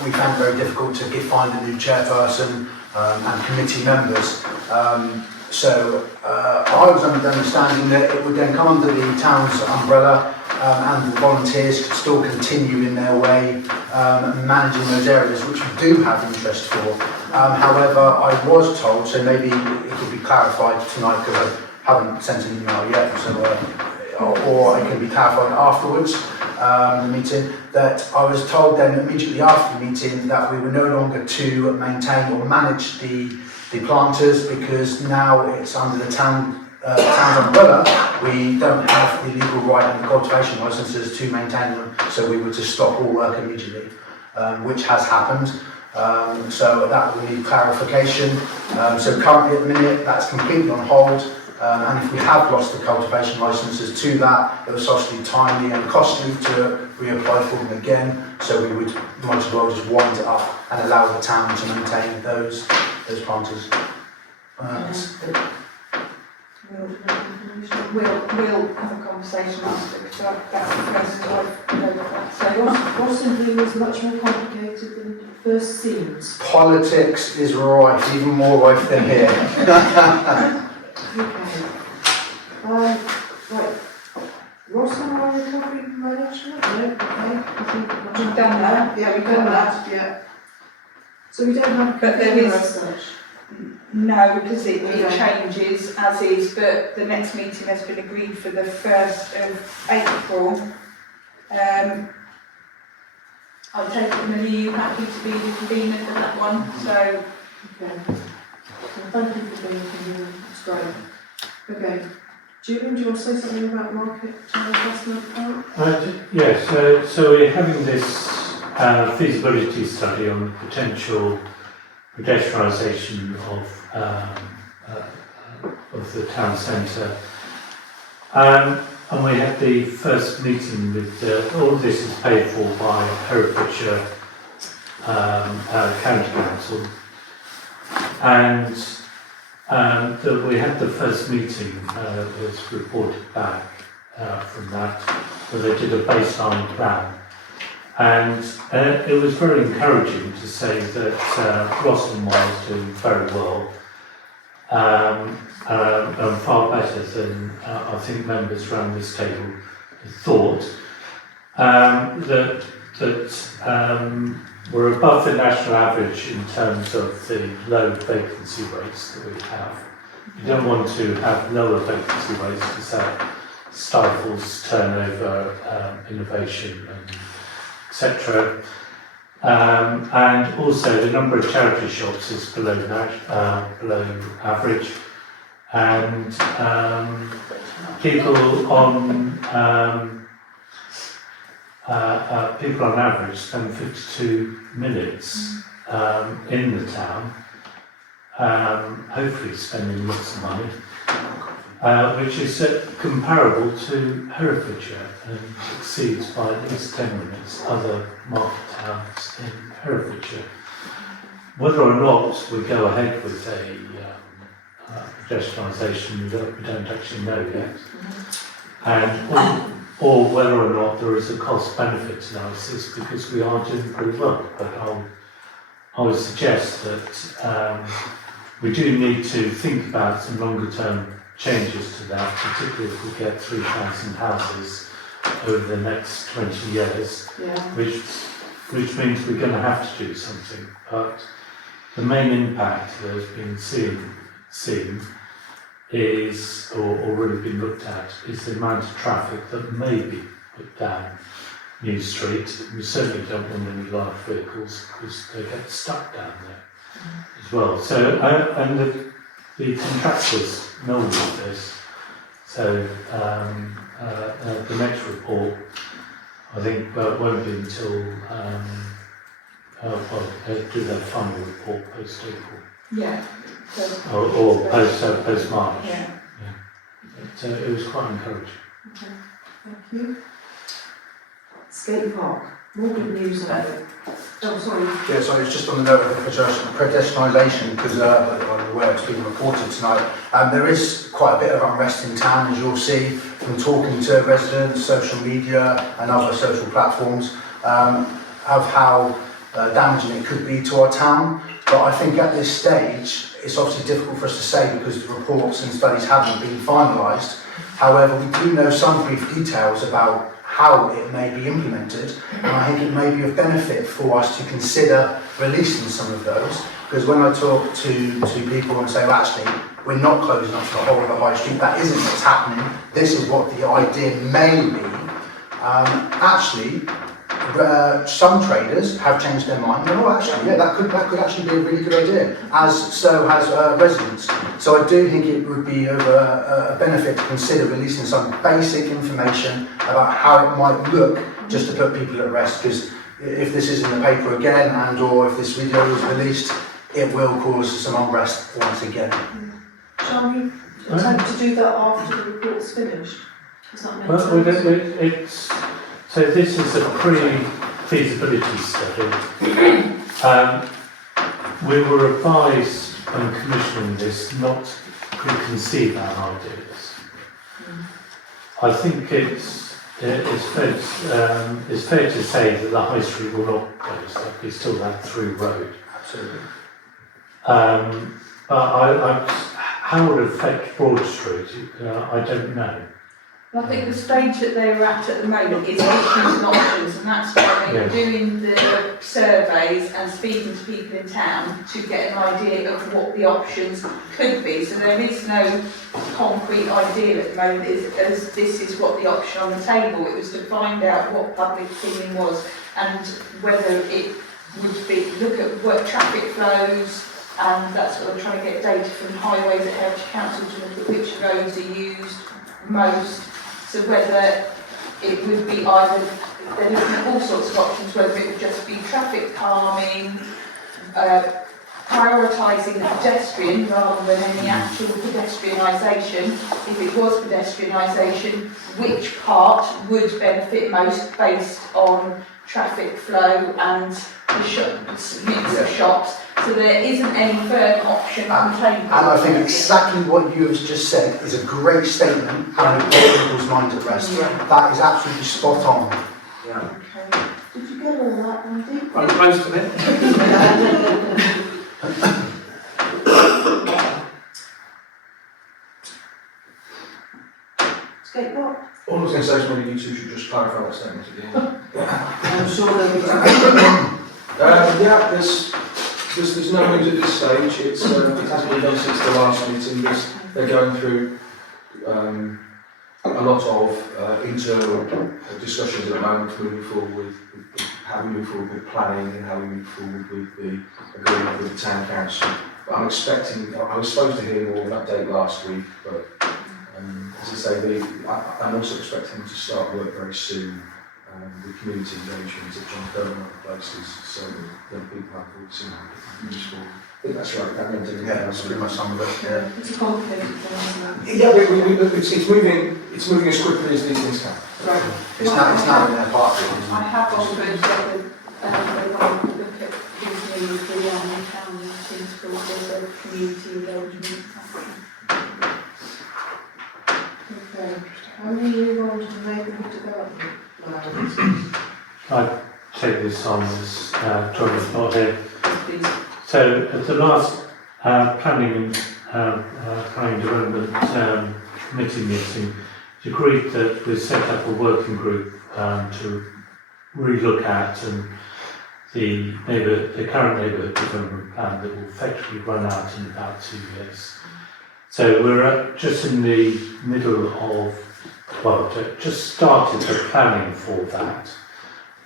we found it very difficult to find a new chairperson and committee members. So I was under the understanding that it would then come under the town's umbrella, and the volunteers could still continue in their way managing those areas which we do have interest for. However, I was told, so maybe it could be clarified tonight because I haven't sent an email yet, so, or it can be clarified afterwards, the meeting, that I was told then immediately after the meeting that we were no longer to maintain or manage the planters, because now it's under the town's umbrella. We don't have the legal right and the cultivation licences to maintain them, so we were to stop all work immediately, which has happened. So that will need clarification. So currently at the minute that's completely on hold, and if we have lost the cultivation licences to that, it was obviously timely and costly to reapply for them again, so we would might as well just wind it up and allow the town to maintain those planters. We'll have a conversation after, because that's the first I've heard of that. So Ross-on-Wye is much more complicated than it first seems. Politics is rife, even more rife than here. Okay. Right. Ross-on-Wye recovery management? No, okay. I think we've done that. Yeah, we've done that, yeah. So we don't have But there behaviour is- as such? no, because it Okay. changes as is, but the next meeting has been agreed for the 1st of April. I take it, Millie, you happy to be the convener for that one? So Okay. Well, thank you for being here, it's great. Okay. Julian, do you want to say something about market investment? Yes, so we're having this feasibility study on the potential pedestrianisation of the town centre. And we had the first meeting with, all of this is paid for by Herefordshire County Council. And that we had the first meeting, was reported back from that, where they did a baseline plan. And it was very encouraging to say that Ross-on-Wye is doing very well, and far better than I think members around this table thought. That we're above the national average in terms of the low vacancy rates that we have. You don't want to have lower vacancy rates because that stifles turnover, innovation, and etc. And also the number of charity shops is below average, and people on average spend 52 minutes in the town, hopefully spending lots of money, which is comparable to Herefordshire and exceeds by at least 10 minutes other market towns in Herefordshire. Whether or not we go ahead with a pedestrianisation, we don't actually know yet, and or whether or not there is a cost-benefit analysis, because we are doing pretty well. But I would suggest that we do need to think about some longer-term changes to that, particularly if we get 3,000 houses over the next 20 years, which means we're going to have to do something. But the main impact that has been seen is, or already been looked at, is the amount of traffic that may be put down New Street. We certainly don't want any large vehicles because they get stuck down there as well. So, and the contractors know all of this. So the next report, I think, won't be until do their final report post-April. yeah. Or post-March. Yeah. So it was quite encouraging. Okay, thank you. Skate park, more good news there. Oh, sorry. Yeah, so it's just on the note of the pedestrianisation, because I'm aware it's been reported tonight. There is quite a bit of unrest in town, as you'll see from talking to residents, social media and other social platforms, of how damaging it could be to our town. But I think at this stage, it's obviously difficult for us to say because the reports and studies haven't been finalised. However, we do know some brief details about how it may be implemented, and I think it may be of benefit for us to consider releasing some of those, because when I talk to people and say, well, actually, we're not closing off the whole of the high street, that isn't what's happening, this is what the idea may be, some traders have changed their mind. Oh, actually, yeah, that could actually be a really good idea, as so has residents. So I do think it would be of a benefit to consider releasing some basic information about how it might look, just to put people at rest, because if this is in the paper again, and or if this video is released, it will cause some unrest once again. Shall we attempt to do that after the report's finished? Does that make Well, sense? so this is a pre-feasibility study. We were advised when commissioning this not preconceived ideas. I think it's fair to say that the High Street will not go stuck. It's still that through road. Absolutely. But how it would affect Broad Street, I don't know. I think the stage that they're at the moment is issues and options, and that's why they're doing the surveys and speaking to people in town to get an idea of what the options could be. So there is no concrete idea at the moment as this is what the option on the table. It was to find out what public opinion was and whether it would be look at what traffic flows, and that's what we're trying to get data from highways at Herefordshire Council to look at which roads are used most. So whether it would be either, they're looking at all sorts of options, whether it would just be traffic calming, prioritising the pedestrian rather than any actual pedestrianisation. If it was pedestrianisation, which part would benefit most based on traffic flow and the mix of shops. So there isn't any firm option on the table. And I think exactly what you have just said is a great statement and it puts people's minds at rest. That is absolutely spot on. Okay. Did you get all that, Andy? I'm close to it. Skateboard? All I was going to say is maybe you two should just clarify that statement again. I'm sure there is. Yeah, there's no news at this stage. It hasn't been done since the last meeting. They're going through a lot of internal discussions at the moment, moving forward with how we move forward with planning and how we move forward with the agreement with the town council. But I'm expecting, I was supposed to hear more of an update last week, but as I say, I'm also expecting to start work very soon with community engagement at John Permanent places, so that people have voice in useful. I think that's right. That means Yeah, that's pretty much some of it. Yeah. It's a complicated thing, isn't it? Yeah, it's moving as quickly as these things can. Right. It's now in their part. I have offered that they want to look at using the town meetings for also community engagement. Okay. How many move on to the neighbourhood development plans? I take this on as John is not here. Please. So at the last planning development committee meeting, it agreed that we set up a working group to relook at the current neighbourhood development plan that will effectively run out in about 2 years. So we're just in the middle of, just started the planning for that.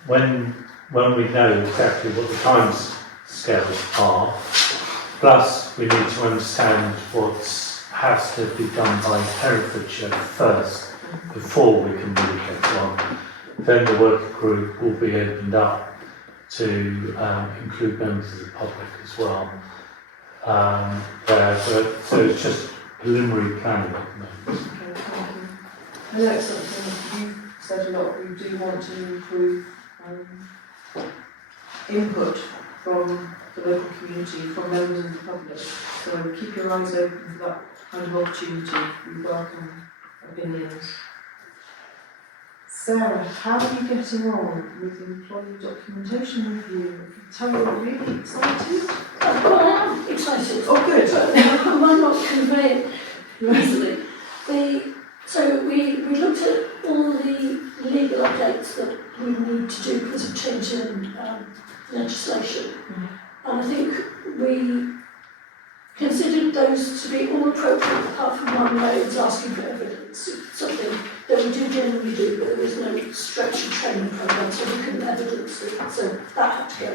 When we know exactly what the times scales are, plus we need to understand what has to be done by Herefordshire first before we can really get on. Then the working group will be opened up to include members of the public as well. So it's just preliminary planning at the moment. Okay, thank you. I know it's something you've said a lot, we do want to improve input from the local community, from members of the public. So keep your eyes open for that kind of opportunity. We welcome opinions. Sarah, how are you getting on with the employee documentation review? I can tell you're really excited. Well, I am excited. Oh, good. I might not convey it easily. So we looked at all the legal updates that we need to do because of change in legislation. And I think we considered those to be all appropriate apart from one where it's asking for evidence, something that we do generally do, but there was no structured training programme, so we couldn't evidence it, so that had to go.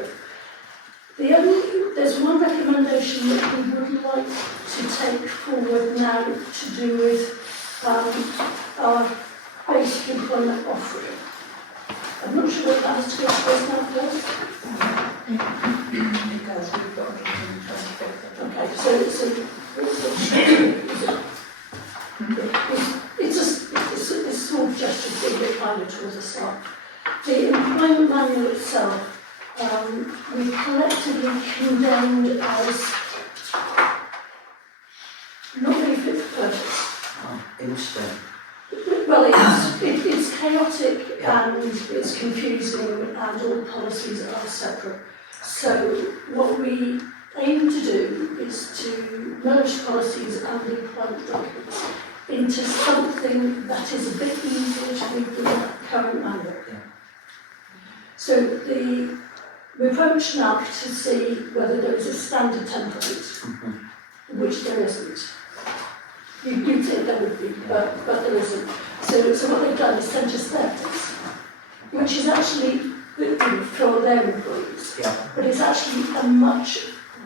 There's one recommendation that we would like to take forward now to do with our basic employment offering. I'm not sure what that is to go to now first. It does, we've got a meeting on the 25th. Okay, so what's the it's a small gesture to be kind of towards the start. The employment manual itself, we collectively condemned as not really fit Interesting. Well, it's chaotic and it's confusing and all policies are separate. So what we aim to do is to merge policies and the employment documents into something that is a bit easier to read than the current manual. So we're approaching up to see whether there is a standard template, which there isn't. You'd think there would be, but there isn't. So what they've done is sent us theirs, which is actually for their employees, but it's actually a much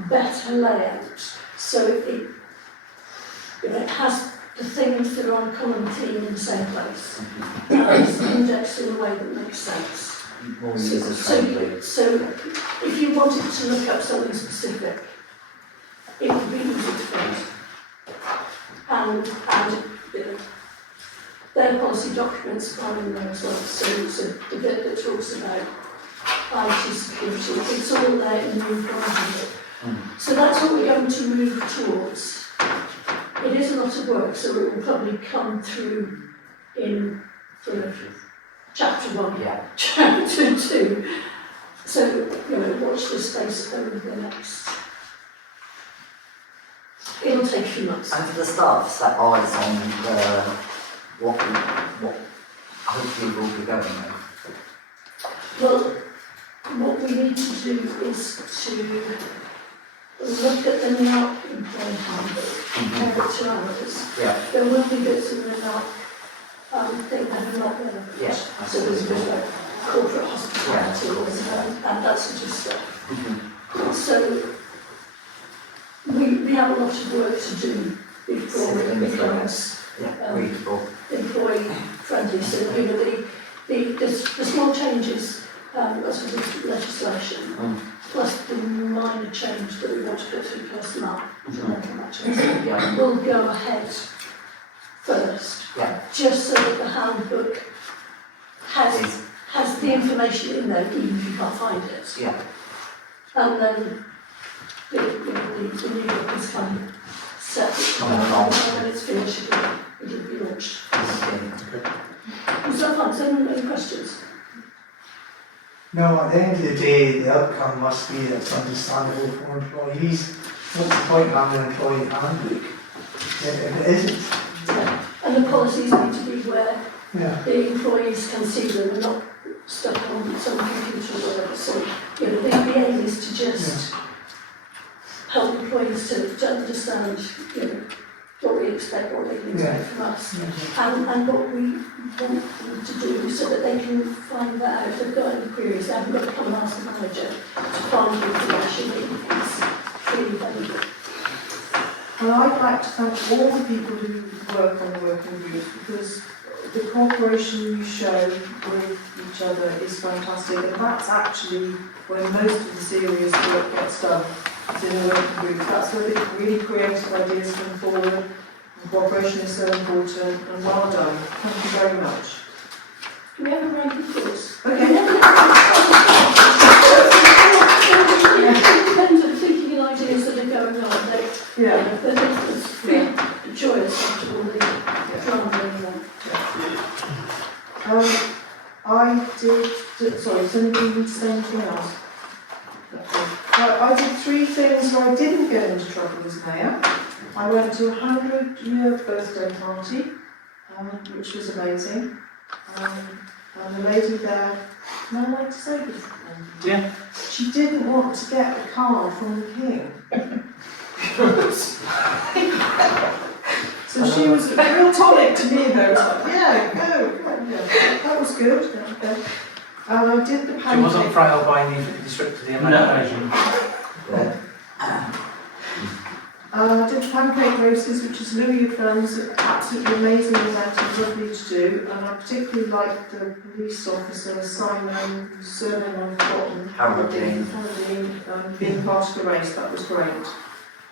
better layout. So it has the things that are on common theme in the same place. And it's indexed in a way that makes sense. So if you wanted to look up something specific, it would be easy to find. And their policy documents are in there as well. So the bit that talks about IT security, it's all there in the employment. So that's what we're going to move towards. It is a lot of work, so it will probably come through in chapter 1, chapter 2. So, watch this space over the next. It'll take a few months. And for the staff, set eyes on what hopefully will be going with. Well, what we need to do is to look at the NARC employee handbook, compare it to ours. There will be bits in the NARC that are not there. So there's a bit like corporate hospitality and that sort of stuff. So we have a lot of work to do before it becomes employee friendly. So the small changes as with the legislation, plus the minor change that we want to put through personnel, will go ahead first, just so that the handbook has the information in there, even if you can't find it. And then the new book is kind of set, and when it's finished, it'll be launched. Was that fun? Is there any questions? No, at the end of the day, the outcome must be that it's understandable for employees. What's the point of having an employee handbook if it isn't? And the policies need to be where the employees can see them and not stuck on some computer or whatever. So, the aim is to just help employees to understand, what we expect, what they can expect from us, and what we want them to do so that they can find that out. If they've got any queries, they haven't got to come and ask the manager to find the information that is freely available. And I'd like to thank all the people who work on the working group, because the cooperation you show with each other is fantastic, and that's actually when most of the serious work gets done. It's in the working group. That's where the really creative ideas come forward, and cooperation is so important, and well done. Thank you very much. Can we have a round of applause? Independent thinking and ideas that are going on, it's really joyous after all the drama going on. Sorry, does anybody need to say anything else? I did 3 things where I didn't get into trouble as mayor. I went to a 100-year birthday party, which was amazing. And the lady there, can I like to say this? Yeah. She didn't want to get a card from the king. So she was a real tonic to me though. It was like, that was good. Okay. And I did the pancake. She wasn't frail by any stretch of the imagination. I did the pancake races, which is Louis Friends, absolutely amazing event and lovely to do. And I particularly liked the police officer, Simon, whose surname I've forgotten. Haradine, being part of the race. That was great.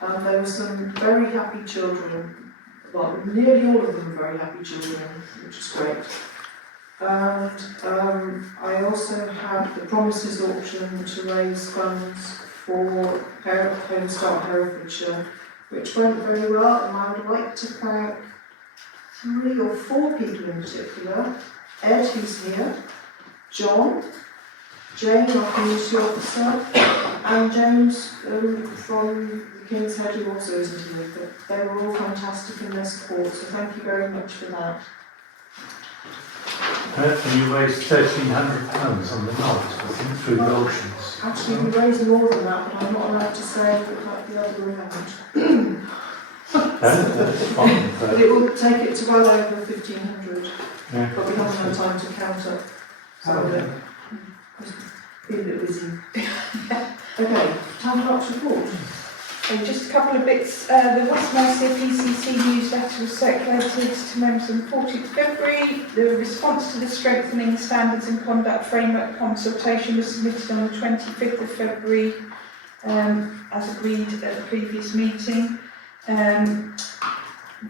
There were some very happy children, well, nearly all of them very happy children, which is great. And I also had the Promises auction to raise funds for Home Start Herefordshire, which went very well, and I would like to thank 3 or 4 people in particular. Ed, who's here, John, Jane, our community officer, and James from the King's Head, who also isn't here, but they were all fantastic in their support, so thank you very much for that. And you raised £1,300 on the night, I think, through the auctions. Actually, we raised more than that, but I'm not allowed to say like the other amount. That's fine. But it will take it to well over 1,500, Yeah. but we haven't had time to count up. So Okay. been a bit busy. Okay, town clerk's report. So just a couple of bits. The West Mercia PCC newsletter was circulated to members on the 14th of February. The response to the Strengthening Standards and Conduct Framework consultation was submitted on the 25th of February, as agreed at the previous meeting.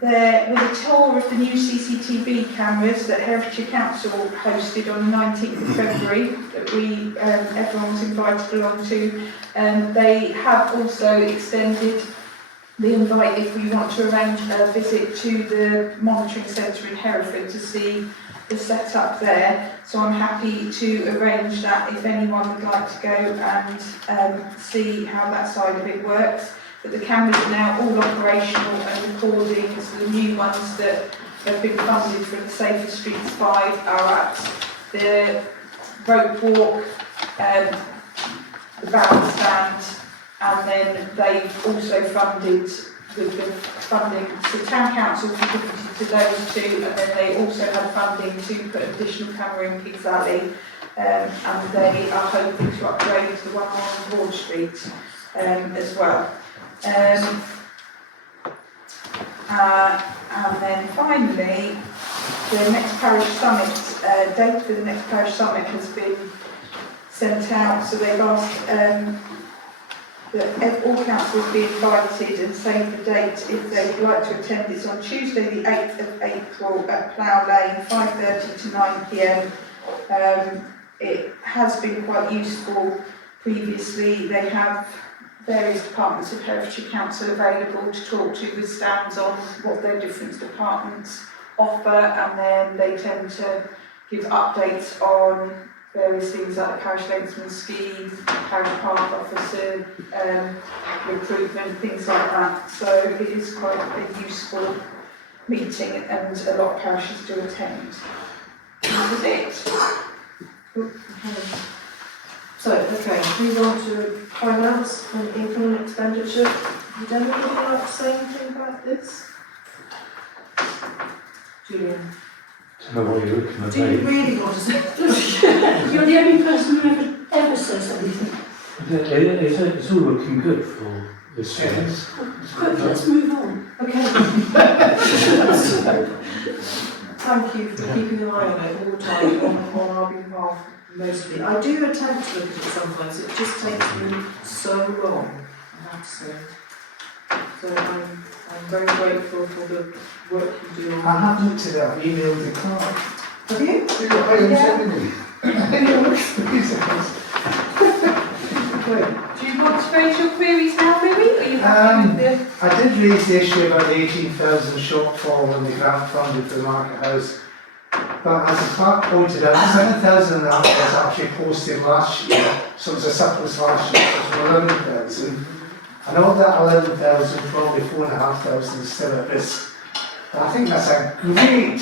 There was a tour of the new CCTV cameras that Herefordshire Council hosted on the 19th of February that we, everyone was invited along to. They have also extended the invite if we want to arrange a visit to the monitoring centre in Hereford to see the setup there. So I'm happy to arrange that if anyone would like to go and see how that side of it works. But the cameras are now all operational and recording, so the new ones that have been funded for the Safer Streets 5 are at the rope walk, the bandstand, and then they've also funded with the funding, so Town Council contributed to those two, and then they also had funding to put an additional camera in Pigs Alley, and they are hoping to upgrade the one on Broad Street as well. And then finally, the next parish summit, date for the next parish summit has been sent out, so they've asked that all councillors be invited and save the date if they'd like to attend. It's on Tuesday the 8th of April at Plough Lane, 5:30 to 9 p.m. It has been quite useful previously. They have various departments of Herefordshire Council available to talk to with stands on what their different departments offer, and then they tend to give updates on various things like the parish lensman scheme, parish park officer, recruitment, things like that. So it is quite a useful meeting and a lot of parishes do attend. That was it. So, okay, move on to finance and income and expenditure. Would anybody like to say anything about this? Julian? I don't know what you're looking at. Do you really want to say? You're the only person who ever says anything. It's all looking good for this year. Quick, let's move on. Okay. Thank you for keeping an eye on it all the time on our behalf, mostly. I do attempt to look at it sometimes, it just takes me so long, I have to say. So I'm very grateful for the work you do on I have looked at it, I've emailed the clerk. Have you? Do you want to raise your queries now, Louis? Are you happy with the... I did raise the issue about the 18,000 shortfall in the grant funding for the market house. But as the clerk pointed out, 7,000 of that was actually posted last year, so it was a surplus last year, it was 11,000. And of that 11,000, probably 4,500 is still at risk. But I think that's a great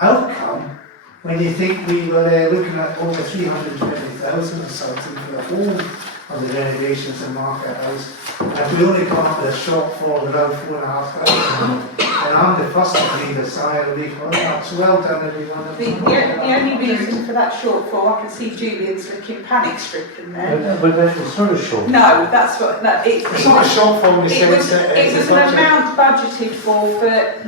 outcome when you think we were looking at over 320,000 or something for the whole of the renovations in Market House. And if we only come up with a shortfall of around 4,500, and I'm the first to breathe a sigh of relief. Well, that's well done, everyone. The only reason for that shortfall, I can see Julian's looking panic-stricken there. But it's not a short. No, that's what... No, It's not a shortfall in the sense that it it's was a an budget. amount budgeted for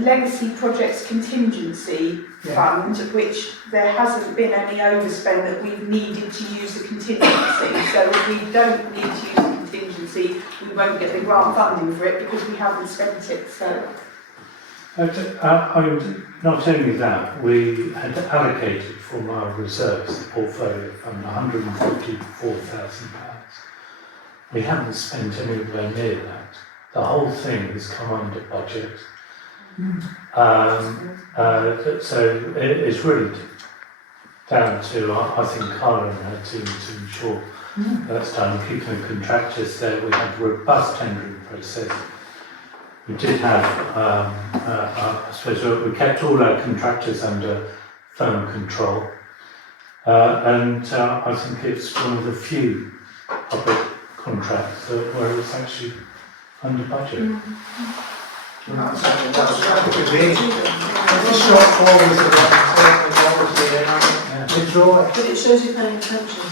Legacy Projects Contingency Fund, which there hasn't been any overspend that we've needed to use the contingency. So if we don't need to use the contingency, we won't get the grant funding for it because we haven't spent it. So. Not only that, we had allocated from our reserves, the portfolio fund, £154,000. We haven't spent anywhere near that. The whole thing has come under budget. So it's really down to, I think, Cllr and her team to ensure that's done. Keeping the contractors there, we had a robust tendering process. We did have, I suppose, we kept all our contractors under firm control. And I think it's one of the few public contracts where it's actually under budget. That's good. It's a short forward to the withdraw it. But it shows you're paying attention to it.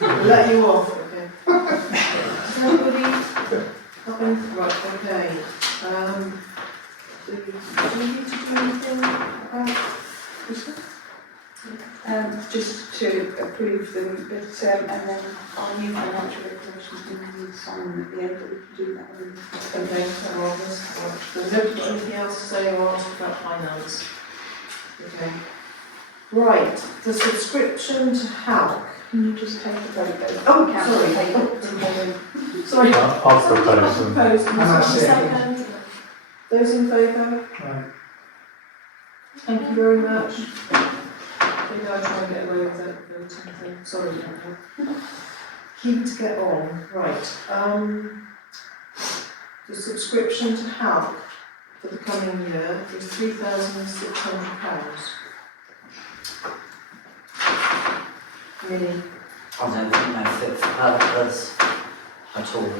We'll let you off, okay? Does anybody have any, right, okay. Do we need to do anything about this? Just to approve them, but, and then our new financial regulations, we need to sign them at the end, but we can do that one. Okay, so on this, right. Does nobody got anything else to say or ask about finance? Okay. Right, the subscription to HALC. Can you just take the vote though? Oh, Sorry. Sorry. I'll propose them. Proposed, And I second. Those in favour? Right. Thank you very much. Maybe I'll try and get away with that voting thing. Sorry, Daniel. Keen to get on. Right. The subscription to HALC for the coming year is £3,600. Really? I don't think they're fit for purpose at all.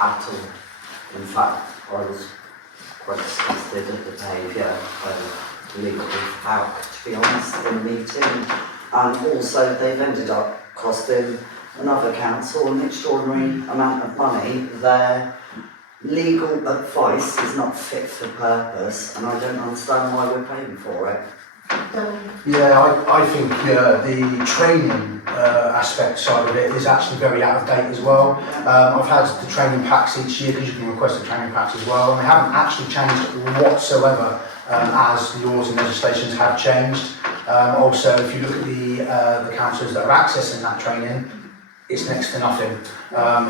At all. In fact, I was quite disgusted at the behaviour legal HALC, to be honest, in the meeting. And also they've ended up costing another council an extraordinary amount of money. Their legal advice is not fit for purpose, and I don't understand why we're paying for it. Yeah, I think the training aspect side of it is actually very out of date as well. I've had the training packs each year because you can request the training packs as well, and they haven't actually changed whatsoever as the laws and legislations have changed. Also, if you look at the councillors that are accessing that training, it's next to nothing.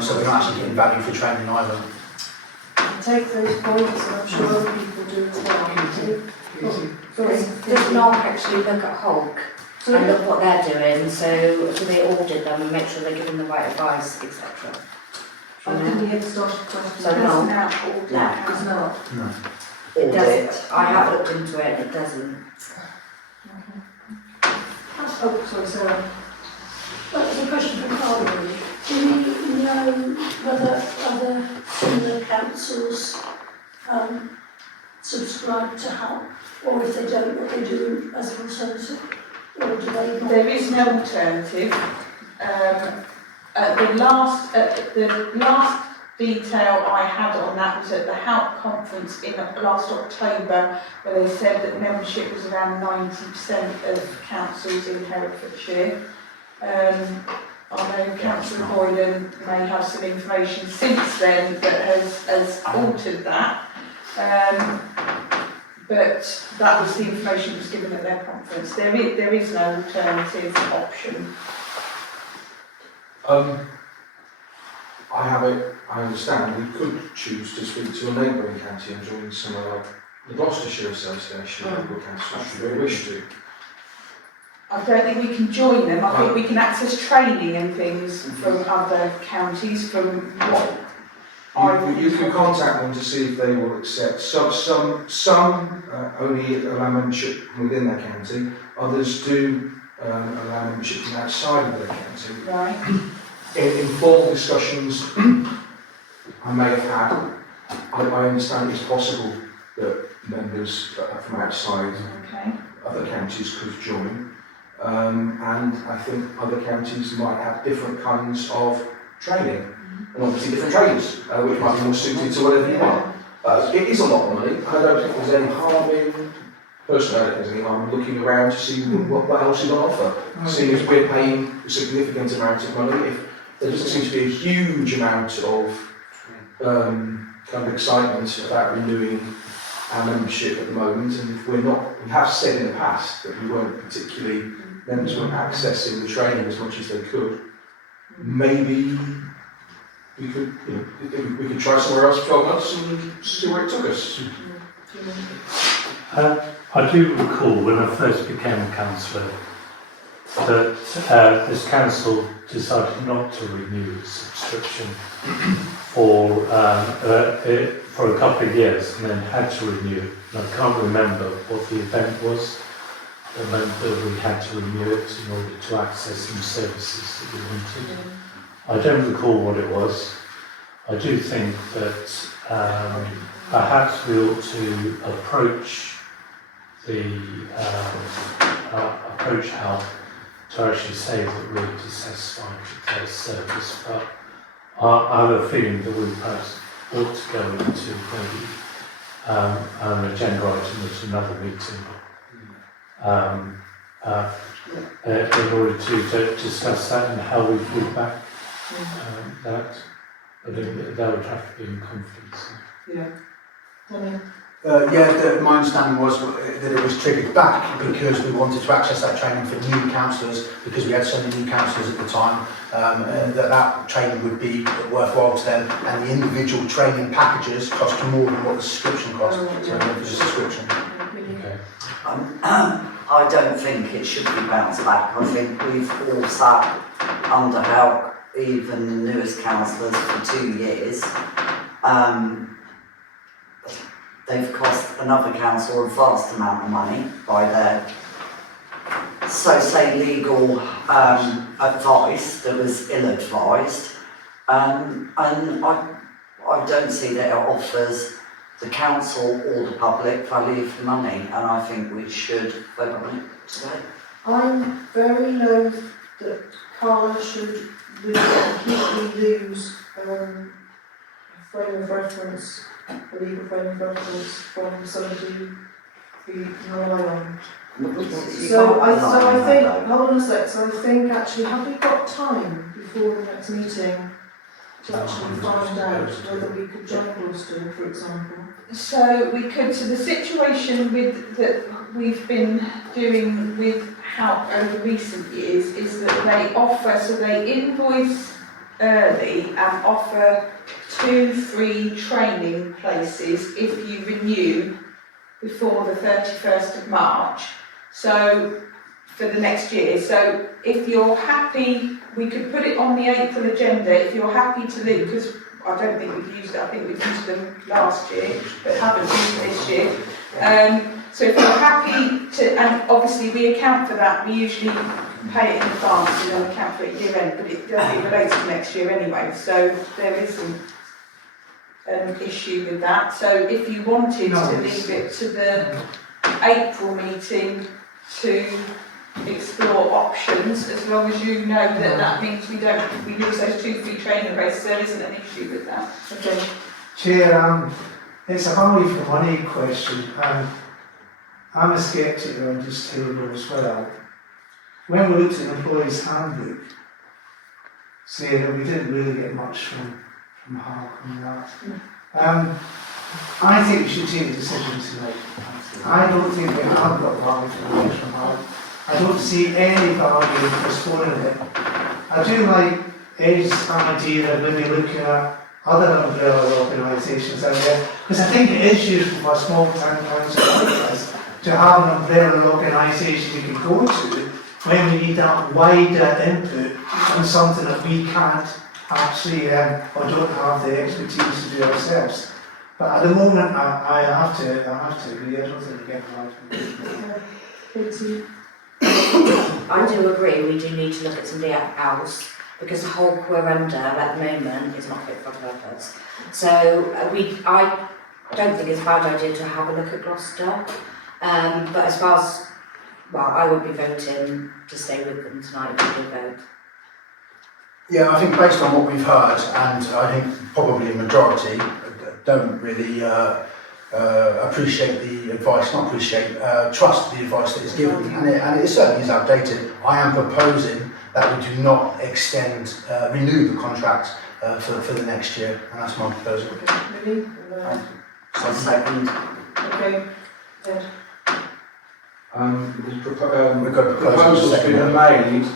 So we're not actually getting value for training either. Take those points, and I'm sure other people do as well. Does NOG actually look at Hulk and look what they're doing? So do they audit them and make sure they're giving the right advice, etc.? I didn't hear the start of the question. So No. no, It's not. No. it doesn't. I have looked into it. It doesn't. Oh, sorry, Sarah. Well, it's a question for Carl, really. Do we know whether other similar councils subscribe to HALC, or if they don't, what they do as an alternative, or do they not? There is no alternative. The last detail I had on that was at the HALC conference in last October, where they said that membership was around 90% of councils in Herefordshire. I know Councillor Boylan may have some information since then that has altered that. But that was the information that was given at their conference. There is no alternative option. I understand we could choose to speak to a neighbouring county and join somewhere like the Gloucestershire Association of Local Councils should we wish to. I don't think we can join them. I think we can access training and things from other counties, from what You can contact them to see if they will accept. Some only allow membership from within their county. Others do allow membership from outside of their county. Right. In formal discussions I may have had, I understand it's possible that members from outside other counties could join, and I think other counties might have different kinds of training, and obviously different trainers, which might be more suited to whatever you want. It is a lot of money, and I don't think there's any harm in, personally I don't think there's any harm in looking around to see what else is on offer. Seeing as we're paying a significant amount of money, if there doesn't seem to be a huge amount of kind of excitement about renewing our membership at the moment, and if we're not, we have said in the past that we weren't particularly, members weren't accessing the training as much as they could, maybe we could, we could try somewhere else for 12 months and see where it took us. I do recall when I first became a councillor that this council decided not to renew its subscription for a couple of years and then had to renew it. And I can't remember what the event was that meant that we had to renew it in order to access some services that we wanted. I don't recall what it was. I do think that perhaps we ought to approach help to actually say that we're dissatisfied with their service, but I have a feeling that we perhaps ought to go into maybe an agenda item at another meeting in order to discuss that and how we feedback that. But that would have to be in confidence. Yeah. My understanding was that it was triggered back because we wanted to access that training for new councillors, because we had so many new councillors at the time, that training would be worthwhile to them, and the individual training packages cost more than what the subscription cost. So it was a subscription. Okay. I don't think it should be bounced back. I think we've all sat under help, even the newest councillors, for 2 years. They've cost another council a vast amount of money by their, so say, legal advice that was ill-advised. And I don't see that it offers the council or the public value for money, and I think we should vote on it today. I'm very loath that Cllr should completely lose a frame of reference, a legal frame of reference from somebody who you can rely on. So I think, hold on a sec, so I think actually, have we got time before the next meeting to actually find out whether we could join Gloucester, for example? So we could, so the situation with that we've been doing with help over recent years is that they offer, so they invoice early and offer 2 free training places if you renew before the 31st of March. So for the next year. So if you're happy, we could put it on the April agenda if you're happy to leave, because I don't think we've used it, I think we've used them last year, but haven't used it this year. So if you're happy to, and obviously we account for that, we usually pay it in advance and then account for it year end, but it relates to next year anyway, so there isn't an issue with that. So if you wanted to leave it to the April meeting to explore options, as long as you know that that means we lose those 2 free training races, there isn't an issue with that. Okay. Chair, it's a value for money question, and I'm a sceptic on this table as well. When we looked at the employees' handbook, saying that we didn't really get much from Hark on that. I think we should take a decision tonight. I don't think we have got value for money from Hark. I don't see any value in postponing it. I do like Ed's idea of maybe looking at other umbrella organisations out there, because I think it is useful for a small town council like this to have an umbrella organisation we can go to when we need that wider input on something that we can't actually or don't have the expertise to do ourselves. But at the moment, I have to agree. I don't think we get value. I do agree, we do need to look at somebody else, because the whole Cllr under at the moment is not fit for purpose. So I don't think it's a bad idea to have a look at Gloucester, but as far as, well, I would be voting to stay with them tonight if we vote. Yeah, I think based on what we've heard, and I think probably a majority don't really appreciate the advice, trust the advice that is given, and it certainly is outdated. I am proposing that we do not renew the contract for the next year, and that's my proposal. Okay, really? Second. Okay, Ed. We've got a Proposal's been made,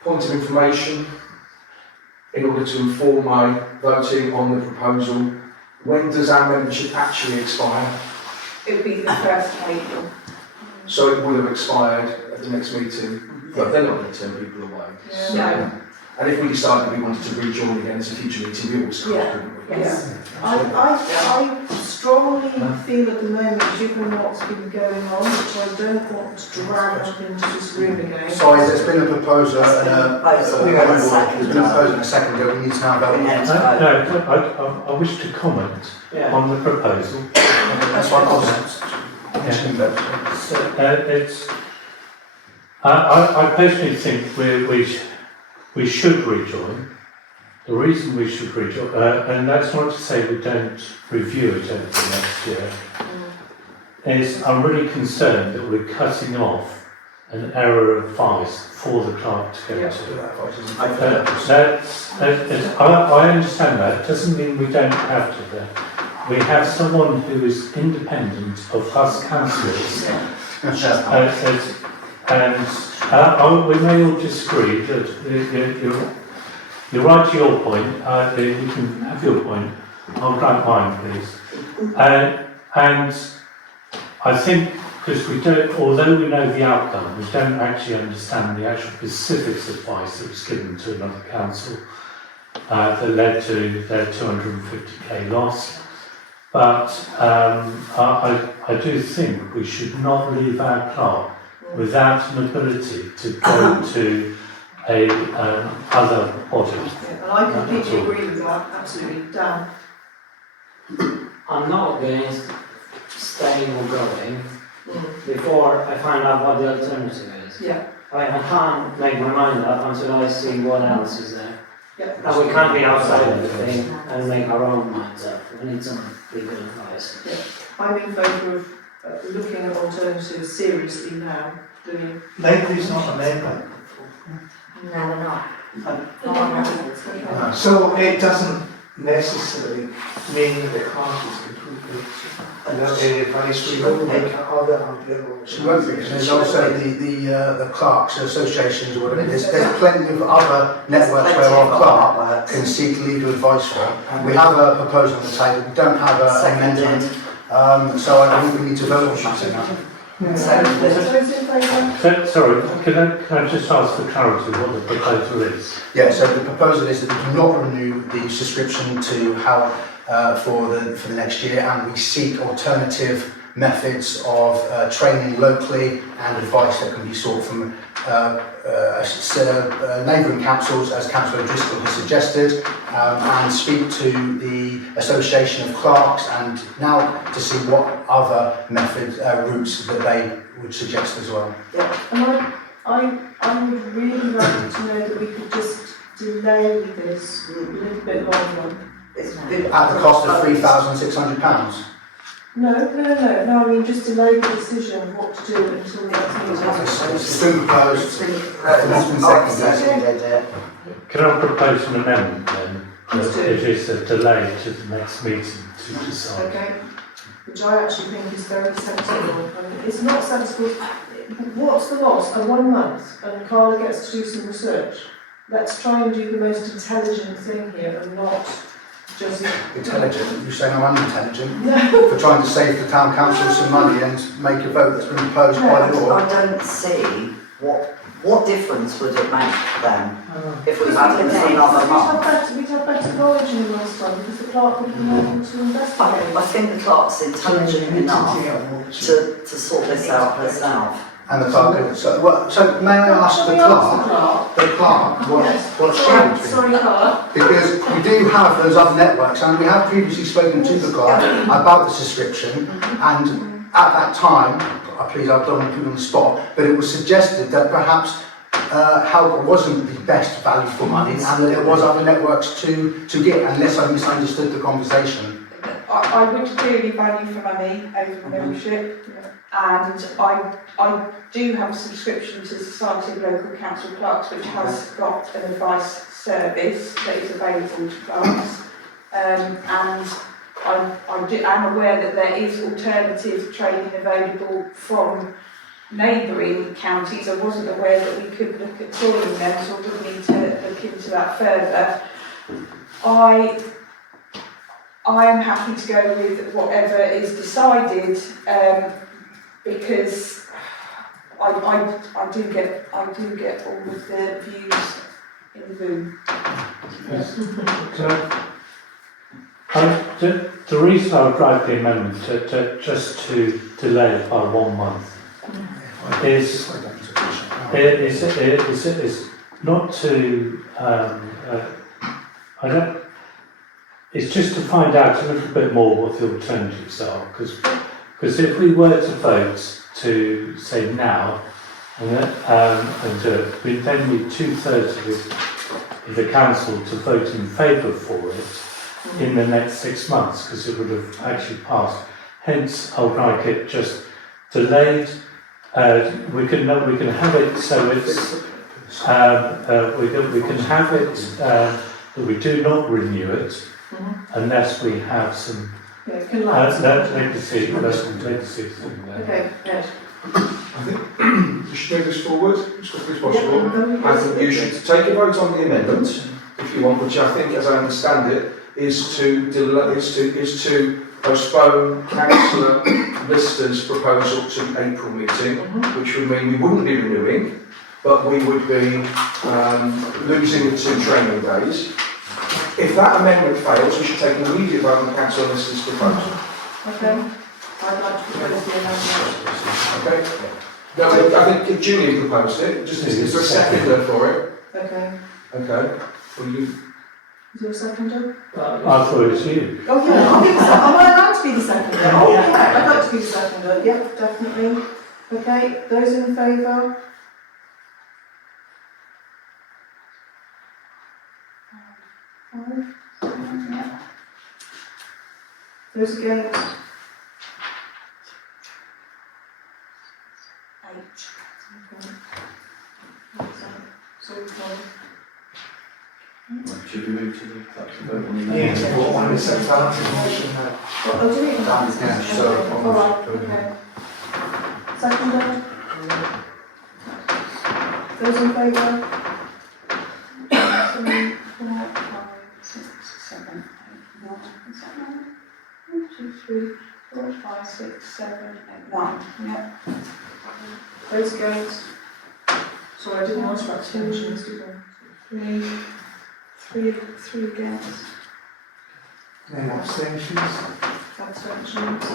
point of information, in order to inform my voting on the proposal, When does our membership actually expire? It would be the 1st of April. So it will have expired at the next meeting, but they're not going to turn people away. So, No. and if we decided we wanted to rejoin again as a future meeting, we always could, Yeah. couldn't we? Yes. I strongly feel at the moment, given what's been going on, which I don't want to drag up into this room again. Sorry, there's been a proposal and Proposal, there's been a proposal and a second go, we need to now vote on it. No, I wish to comment Yeah. on the proposal. That's why I was. I personally think we should rejoin. The reason we should rejoin, and that's not to say we don't review it over the next year, is I'm really concerned that we're cutting off an area of advice for the clerk to go to. I understand that. It doesn't mean we don't have to there. We have someone who is independent of us councillors, and we may all disagree that you're right to your point. You can have your point. I'll grant mine, please. And I think because we don't, although we know the outcome, we don't actually understand the actual specifics advice that was given to another council that led to their 250k loss. But I do think we should not leave our clerk without an ability to go to a other body. Yeah, and I completely agree with that, absolutely. Dan? I'm not against staying or going before I find out what the alternative is. Yeah. I mean, I can't make my mind up until I see what else is there. Yeah. And we can't be outside of the thing and make our own minds up. We need some legal advice. Yeah. I'm in favour of looking at alternatives seriously now, do you? Labour is not a member. No, they're not. So it doesn't necessarily mean that the clerk is completely advice. We will make other She won't be, because there's also the clerks associations or whatever. There's plenty of other networks where our clerk can seek legal advice from. We have a proposal on the table, we don't have an amendment, so I think we need to vote on that. Sorry, can I just ask for clarity what the proposal is? Yeah, so the proposal is that we do not renew the subscription to HAL for the next year, and we seek alternative methods of training locally and advice that can be sought from neighbouring councils, as Cllr O'Driscoll has suggested, and speak to the Association of Clerks and now to see what other routes that they would suggest as well. Yeah, and I would really like to know that we could just delay this a little bit longer. At the cost of £3,600. No, I mean just delay the decision of what to do until the next meeting. It's been proposed, it's been seconded. Can I propose an amendment then? Please do. It is a delay to the next meeting to decide. Okay, which I actually think is very sensible. I mean, it's not sensible. What's the loss? 1 month, and Carla gets to do some research. Let's try and do the most intelligent thing here and not just... Intelligent? You say I'm unintelligent? No. For trying to save the town council some money and make a vote that's been proposed by law? I don't see what difference would it make then if we had it for another month. We'd have better knowledge in the last time because the clerk would have been able to investigate. I think the clerk's intelligent enough to sort this out herself. And the clerk, so may I ask the clerk what's changed? Sorry, Carla. Because we do have those other networks, and we have previously spoken to the clerk about the subscription, and at that time, please, I don't want to put you on the spot, but it was suggested that perhaps HAL wasn't the best value for money, and that there was other networks to get, unless I misunderstood the conversation. I would clearly value for money over membership, and I do have a subscription to the Society of Local Council Clerks, which has got an advice service that is available to clerks, and I'm aware that there is alternative training available from neighbouring counties. I wasn't aware that we could look at joining them, so I would need to look into that further. I am happy to go with whatever is decided, because I do get all of the views in the room. The reason I would write the amendment just to delay it by 1 month is not to it's just to find out a little bit more what the alternatives are, because if we were to vote to say now and do it, we then need 2/3 of the council to vote in favour for it in the next 6 months, because it would have actually passed. Hence, I would like it just delayed. We can have it so it's we can have it that we do not renew it unless we have some legacy in there. Okay, yes. I think we should move this forward as quickly as possible. I think you should take a vote on the amendment, if you want, which I think, as I understand it, is to postpone councillor Lister's proposal to April meeting, which would mean we wouldn't be renewing, but we would be losing the 2 training days. If that amendment fails, we should take an immediate vote on councillor Lister's proposal. Okay. I'd like to propose the amendment. Okay. No, I think Julie proposed it. Just is there a seconder for it? Okay. Okay. Will you? Is there a seconder? I thought it was you. Oh yeah, I'll be the seconder. Am I allowed to be the seconder? Oh yeah, I'd like to be the seconder. Yep, definitely. Okay, those in favour? Those against? 8. So we've gone. Should we move to the vote on the Yeah, what one is set out in motion now? Well, I'll do it in that. Yeah, so, All right, okay. Seconder? Those in favour? 3, 4, 5, 6, 7, 8, 9. Is that 9? 1, 2, 3, 4, 5, 6, 7, 8, 9. Yeah. Those against? Sorry, I didn't ask for abstentions, did I? 3 against. Any abstentions? Abstentions?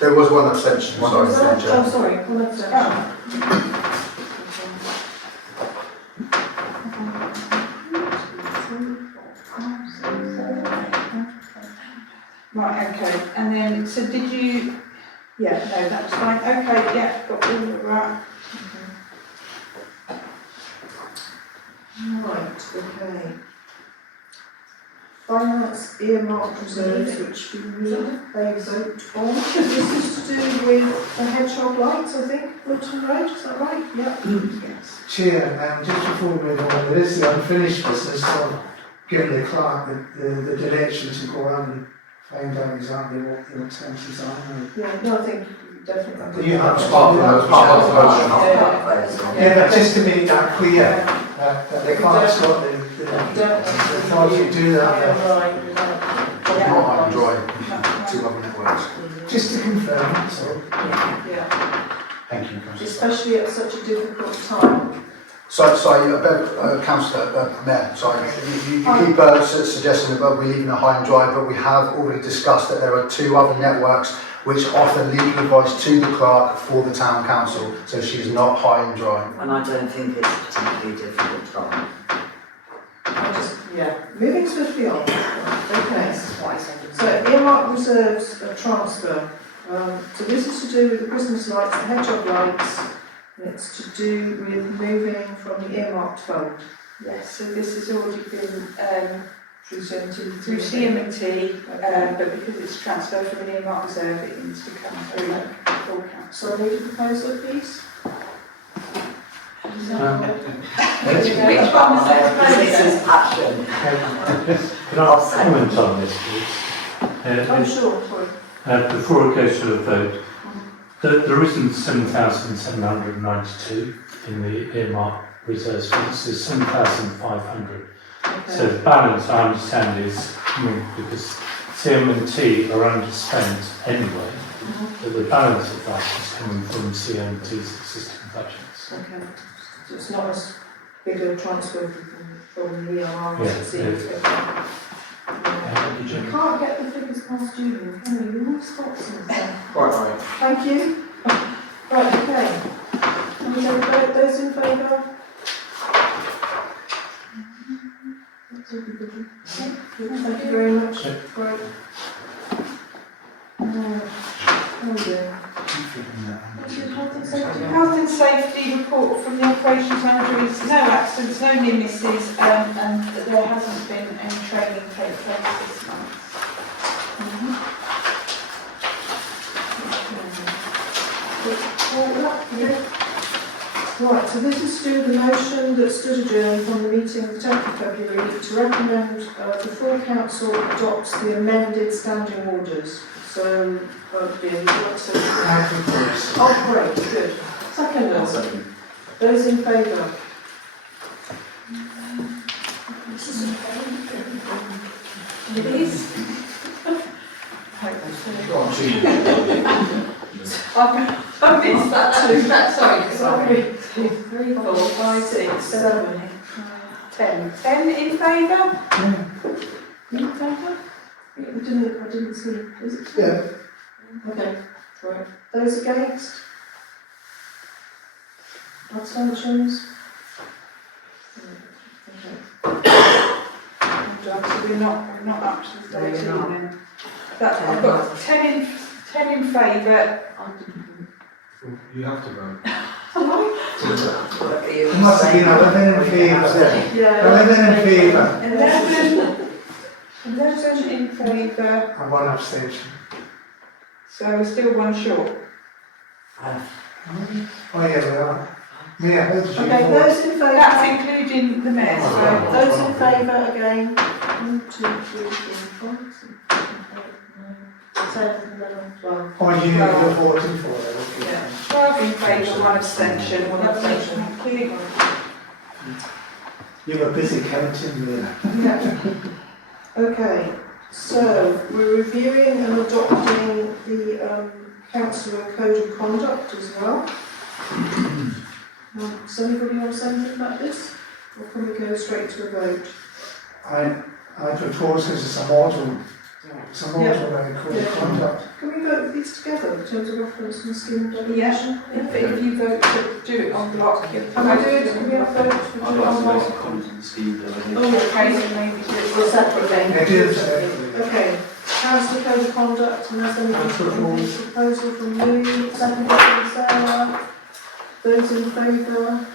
There was one abstention, sorry, Was there? Chair. Oh, sorry, one abstention. Right, okay. And then, so did you? Yeah, no, that's fine. Okay, yeah, got all of that. Right, okay. Finance earmark reserves, which we need a vote on. This is to do with the hedgehog lights, I think, Wilton Road, is that right? Yep. Yes. Chair, just before we move on, there is the unfinished business, so given the clerk the direction to go around and find out exactly what the alternatives are. Yeah, no, I think definitely. You have Part of the motion. Yeah, but just to make that clear, that the clerk's got the authority to do that. Not high and dry, 2 other networks. Just to confirm, so. Yeah, Thank you, Councillor. especially at such a difficult time. Sorry, Councillor, Mayor, sorry, you keep suggesting that we're leaving a high and dry, but we have already discussed that there are 2 other networks which offer legal advice to the clerk for the town council, so she's not high and dry. And I don't think it's a particularly difficult time. Moving swiftly on. Okay. So earmark reserves of transfer. So this is to do with the Christmas lights, the hedgehog lights, and it's to do with moving from the earmarked fund. Yes, so this has already been Through CMT. through CM&T, but because it's transferred from an earmark reserve, it needs to come through full council. So I need a proposal, please. Which one was it? This is passion. Can I comment on this, please? Oh, sure, sorry. Before it goes to a vote, there isn't 7,792 in the earmark reserves funds is 7,500. Okay. So the balance, I understand, is coming because CM&T are underspent anyway, but the balance of that is coming from CM&T's existing budgets. Okay. So it's not as big a transfer from the ERR as it seems. Yeah. You can't get the figures past Julian, can you? You all spots and stuff. Quite right. Thank you. Right, okay. Can we go vote those in favour? That's everybody. Thank you very much. Great. Oh dear. What's your health and safety? Health and safety report from the operations manager is no accidents, no near misses, and there hasn't been any training take place this month. Right, so this is still the motion that stood adjourned from the meeting of the 10th of February to recommend the full council adopts the amended standing orders. So, dear, would you like to say something? Oh, great, good. Second. Those in favour? Please? Go on, Julie. I missed that too. Sorry. 3, 4, 5, 6, 7, 10. 10 in favour? In favour? I didn't see. Is it 10? Yeah. Okay, right. Those against? Abstentions? Okay. So we're not up to the 13 No, you're not. then. I've got 10 in favour. You have to vote. It must have been 11 in favour. Yeah. 11 in favour. 11 in favour. And 1 abstention. So we're still one short. Oh yeah, we are. Mia, how did you Okay, vote? those in favour? That's including the mayor. So those in favour again? 1, 2, 3, 4, 5, 6, 7, 8, 9, 10, 11, 12. Oh, you know you're voting for it, okay. Yeah. 12 in favour, 1 abstention, 1 abstention. Thank you. You were busy counting there. Yeah. Okay, so we're reviewing and adopting the councillor code of conduct as well. Does anybody want to say anything about this? Or can we go straight to a vote? I propose this as a model. It's a model and a code of conduct. Can we vote these together in terms of reference and scheme of delegation? If you vote to do it on block, you Can we do it? Can we have vote to do it on block? Oh, okay, so maybe do it Or separately? It is, Okay, councillor code of conduct, and there's any proposal from you, second from Sarah. Those in favour?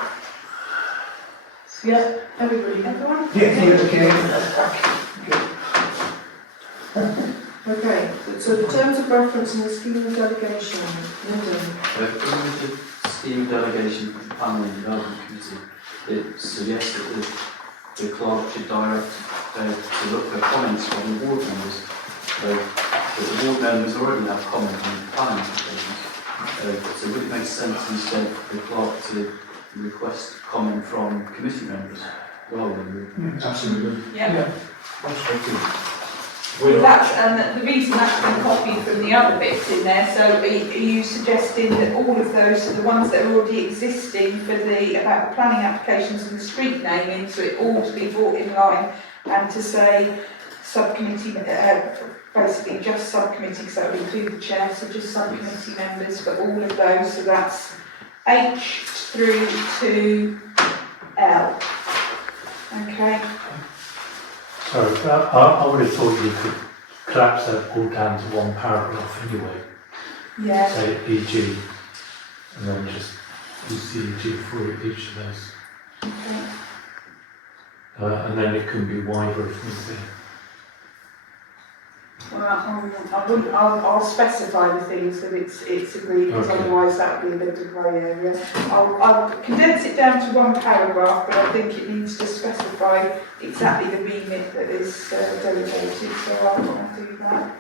Yeah, everybody. Everyone? Yeah, okay. Okay, so the terms of reference in the scheme of delegation, Lyndon. With the scheme delegation for the Planning and Development Committee, it suggests that the clerk should direct to look for comments from the board members. So the board members already have comment on the planning applications. So would it make sense instead for the clerk to request comment from committee members rather than Absolutely. Yeah. That's Well, that's, and the reason that's been copied from the other bits in there, so are you suggesting that all of those, the ones that are already existing for about the planning applications and the street naming, so it all to be brought in line and to say subcommittee, basically just subcommittee, because that would include the chair, so just subcommittee members for all of those, so that's H through to L. Okay. So I would have thought you could collapse that all down to one paragraph anyway. Yeah. Say EG, and then just use the EG for each of those. Okay. And then it can be wider if need be. Well, I'll specify the things that it's agreed, because Okay. otherwise that would be a bit of grey area. I'll condense it down to one paragraph, but I think it needs to specify exactly the remit that is delegated, so I'll do that.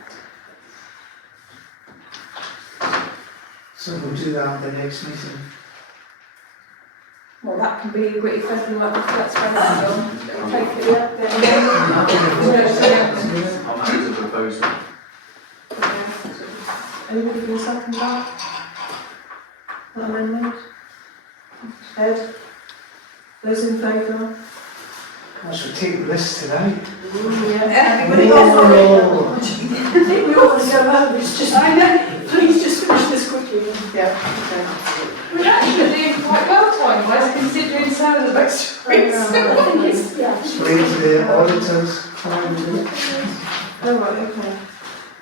So we'll do that at the next meeting. Well, that can be agreed if everyone like the flat space on. Take it, yeah. I'm happy to propose that. Anybody going to second that? That amendment? Ed? Those in favour? I should take the list tonight. Everybody Oh. I think we all want to go home, it's just, I know, please just finish this quickly. Yeah, okay. We're actually doing quite well time-wise, considering some of the best streets. I think it's, yeah. Explain to the auditors. Oh, right, okay.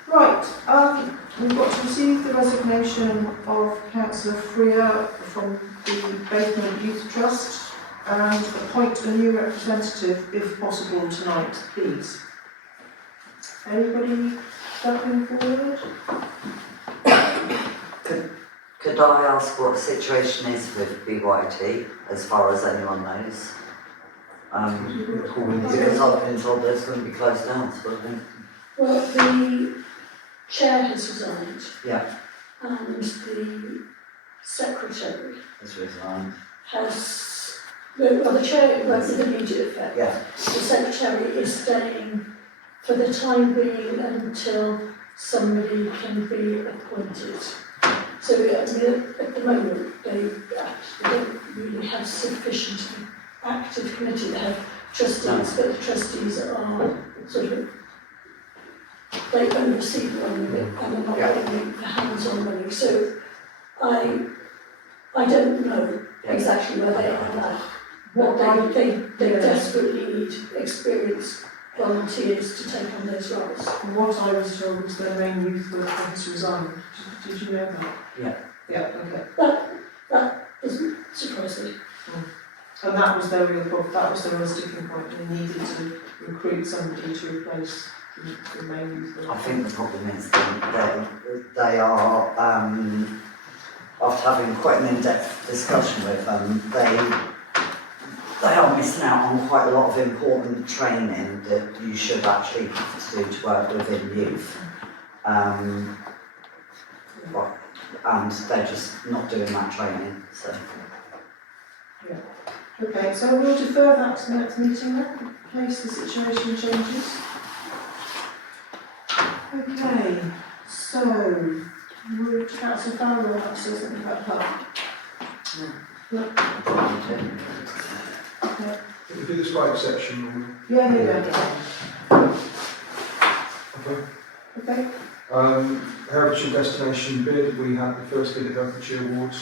Right, we've got to receive the resignation of Councillor Freer from the Basement Youth Trust and appoint a new representative, if possible, tonight, please. Anybody stepping forward? Could I ask what the situation is with BYT, as far as anyone knows? Because I've been told there's going to be closed down, so I think. Well, the chair has resigned. Yeah. And the secretary Has resigned. has, well, the chair won't with immediate effect. Yeah. The secretary is staying for the time being until somebody can be appointed. So at the moment, they don't really have sufficient active committee. They have trustees, but the trustees are sort of, they oversee the running of it and they're not getting the hands-on running. So I don't know exactly where they are now. But they desperately need experienced volunteers to take on those roles. From what I was told was their main youth worker has resigned. Did you know that? Yeah. Yeah, okay. That doesn't surprise me. And that was their real problem, that was their real sticking point, they needed to recruit somebody to replace the main youth worker. I think the problem is that they are, after having quite an in-depth discussion with them, they are missing out on quite a lot of important training that you should actually have to do to work within youth. And they're just not doing that training, so. Yeah. Okay, so we'll defer that to the next meeting then, in case the situation changes. Okay, so, would Councillor Farrell have to say something about that? No. Okay. If you do this by exception, Yeah. okay. Okay. Herefordshire Destination bid, we had the first bid at Herefordshire Awards,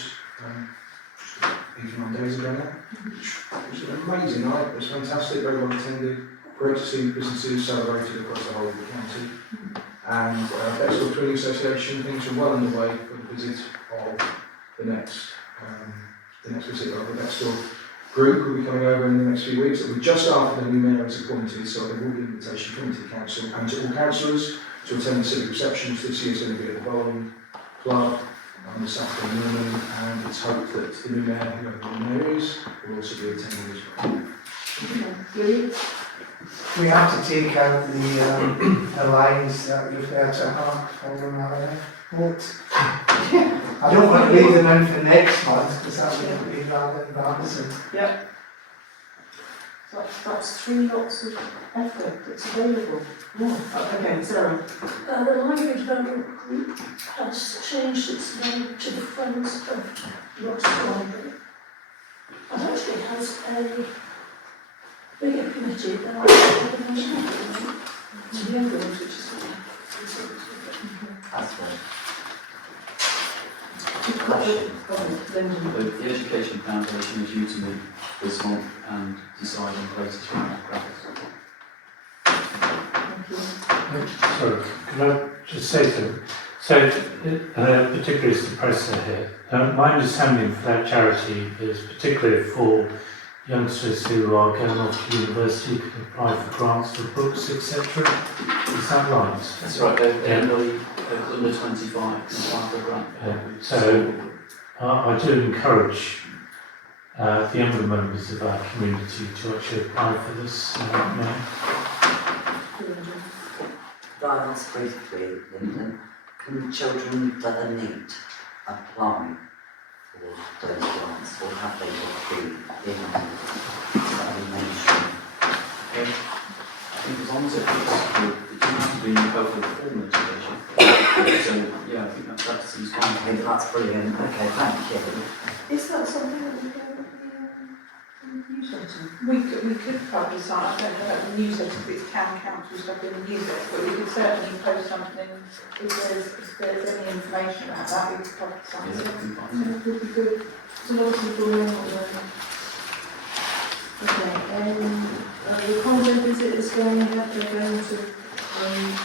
89 days ago now. It was an amazing night, it was fantastic, very well attended, great to see businesses celebrated across the whole of the county. And Bexhill Training Association, things are well underway for the visit of the next visit of the Bexhill group will be coming over in the next few weeks. It'll be just after the new mayor is appointed, so there will be an invitation coming to the council and to all councillors to attend the civic reception, which this year is going to be at the Bowling Club on the Saturday morning, and it's hoped that the new mayor, whoever the mayor is, will also be attending as well. We have to take out the lines that refer to Hark from our vote. I don't want to leave them in for next month because that would be rather embarrassing. Yep. So that's 3 lots of effort that's available. Okay, Sarah. The Library Development Group has changed its name to the Friends of Ross-on-Wye. And actually has a bigger committee than I have at the moment. To the other ones, which is That's right. The Education Foundation is due to meet this month and decide on places for Sorry, could I just say something? So, particularly as the processor here, my understanding for that charity is particularly for youngsters who are going off to university can apply for grants for books, etc. Is that right? That's right, they're under 25 can apply for a grant. So I do encourage the younger members of our community to actually apply for this now. Could I ask briefly, Lyndon, can children that are neat apply for those grants? or have they got to be in mainstream? I think as long as it doesn't have to be in both of the formal education. So, yeah, I think that seems fine. Okay, that's brilliant. Okay, thank you. Is that something that we can in the newsletter? We could publicise, I don't know about the newsletter, if it's town council stuff in the newsletter, but we could certainly post something if there's any information about that, we could publicise it. It would be good. So a lot of people know. Okay, the content visit is going ahead, they're going to,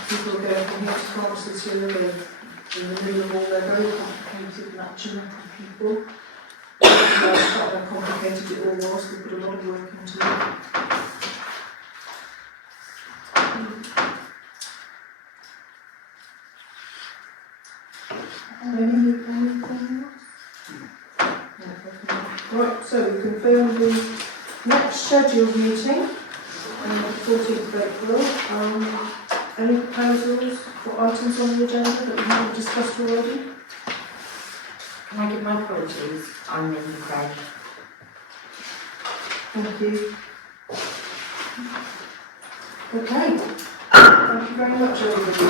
people are going from here to councillors who are in the middle of all their very complicated matching people. Quite how complicated it all was, we put a lot of work into it. Anything else? Right, so we confirm the next scheduled meeting on the 14th of April. Any proposals for items on the agenda that we haven't discussed already? Can I give my apologies? I'm in Ukraine. Thank you. Okay. Thank you very much, everybody.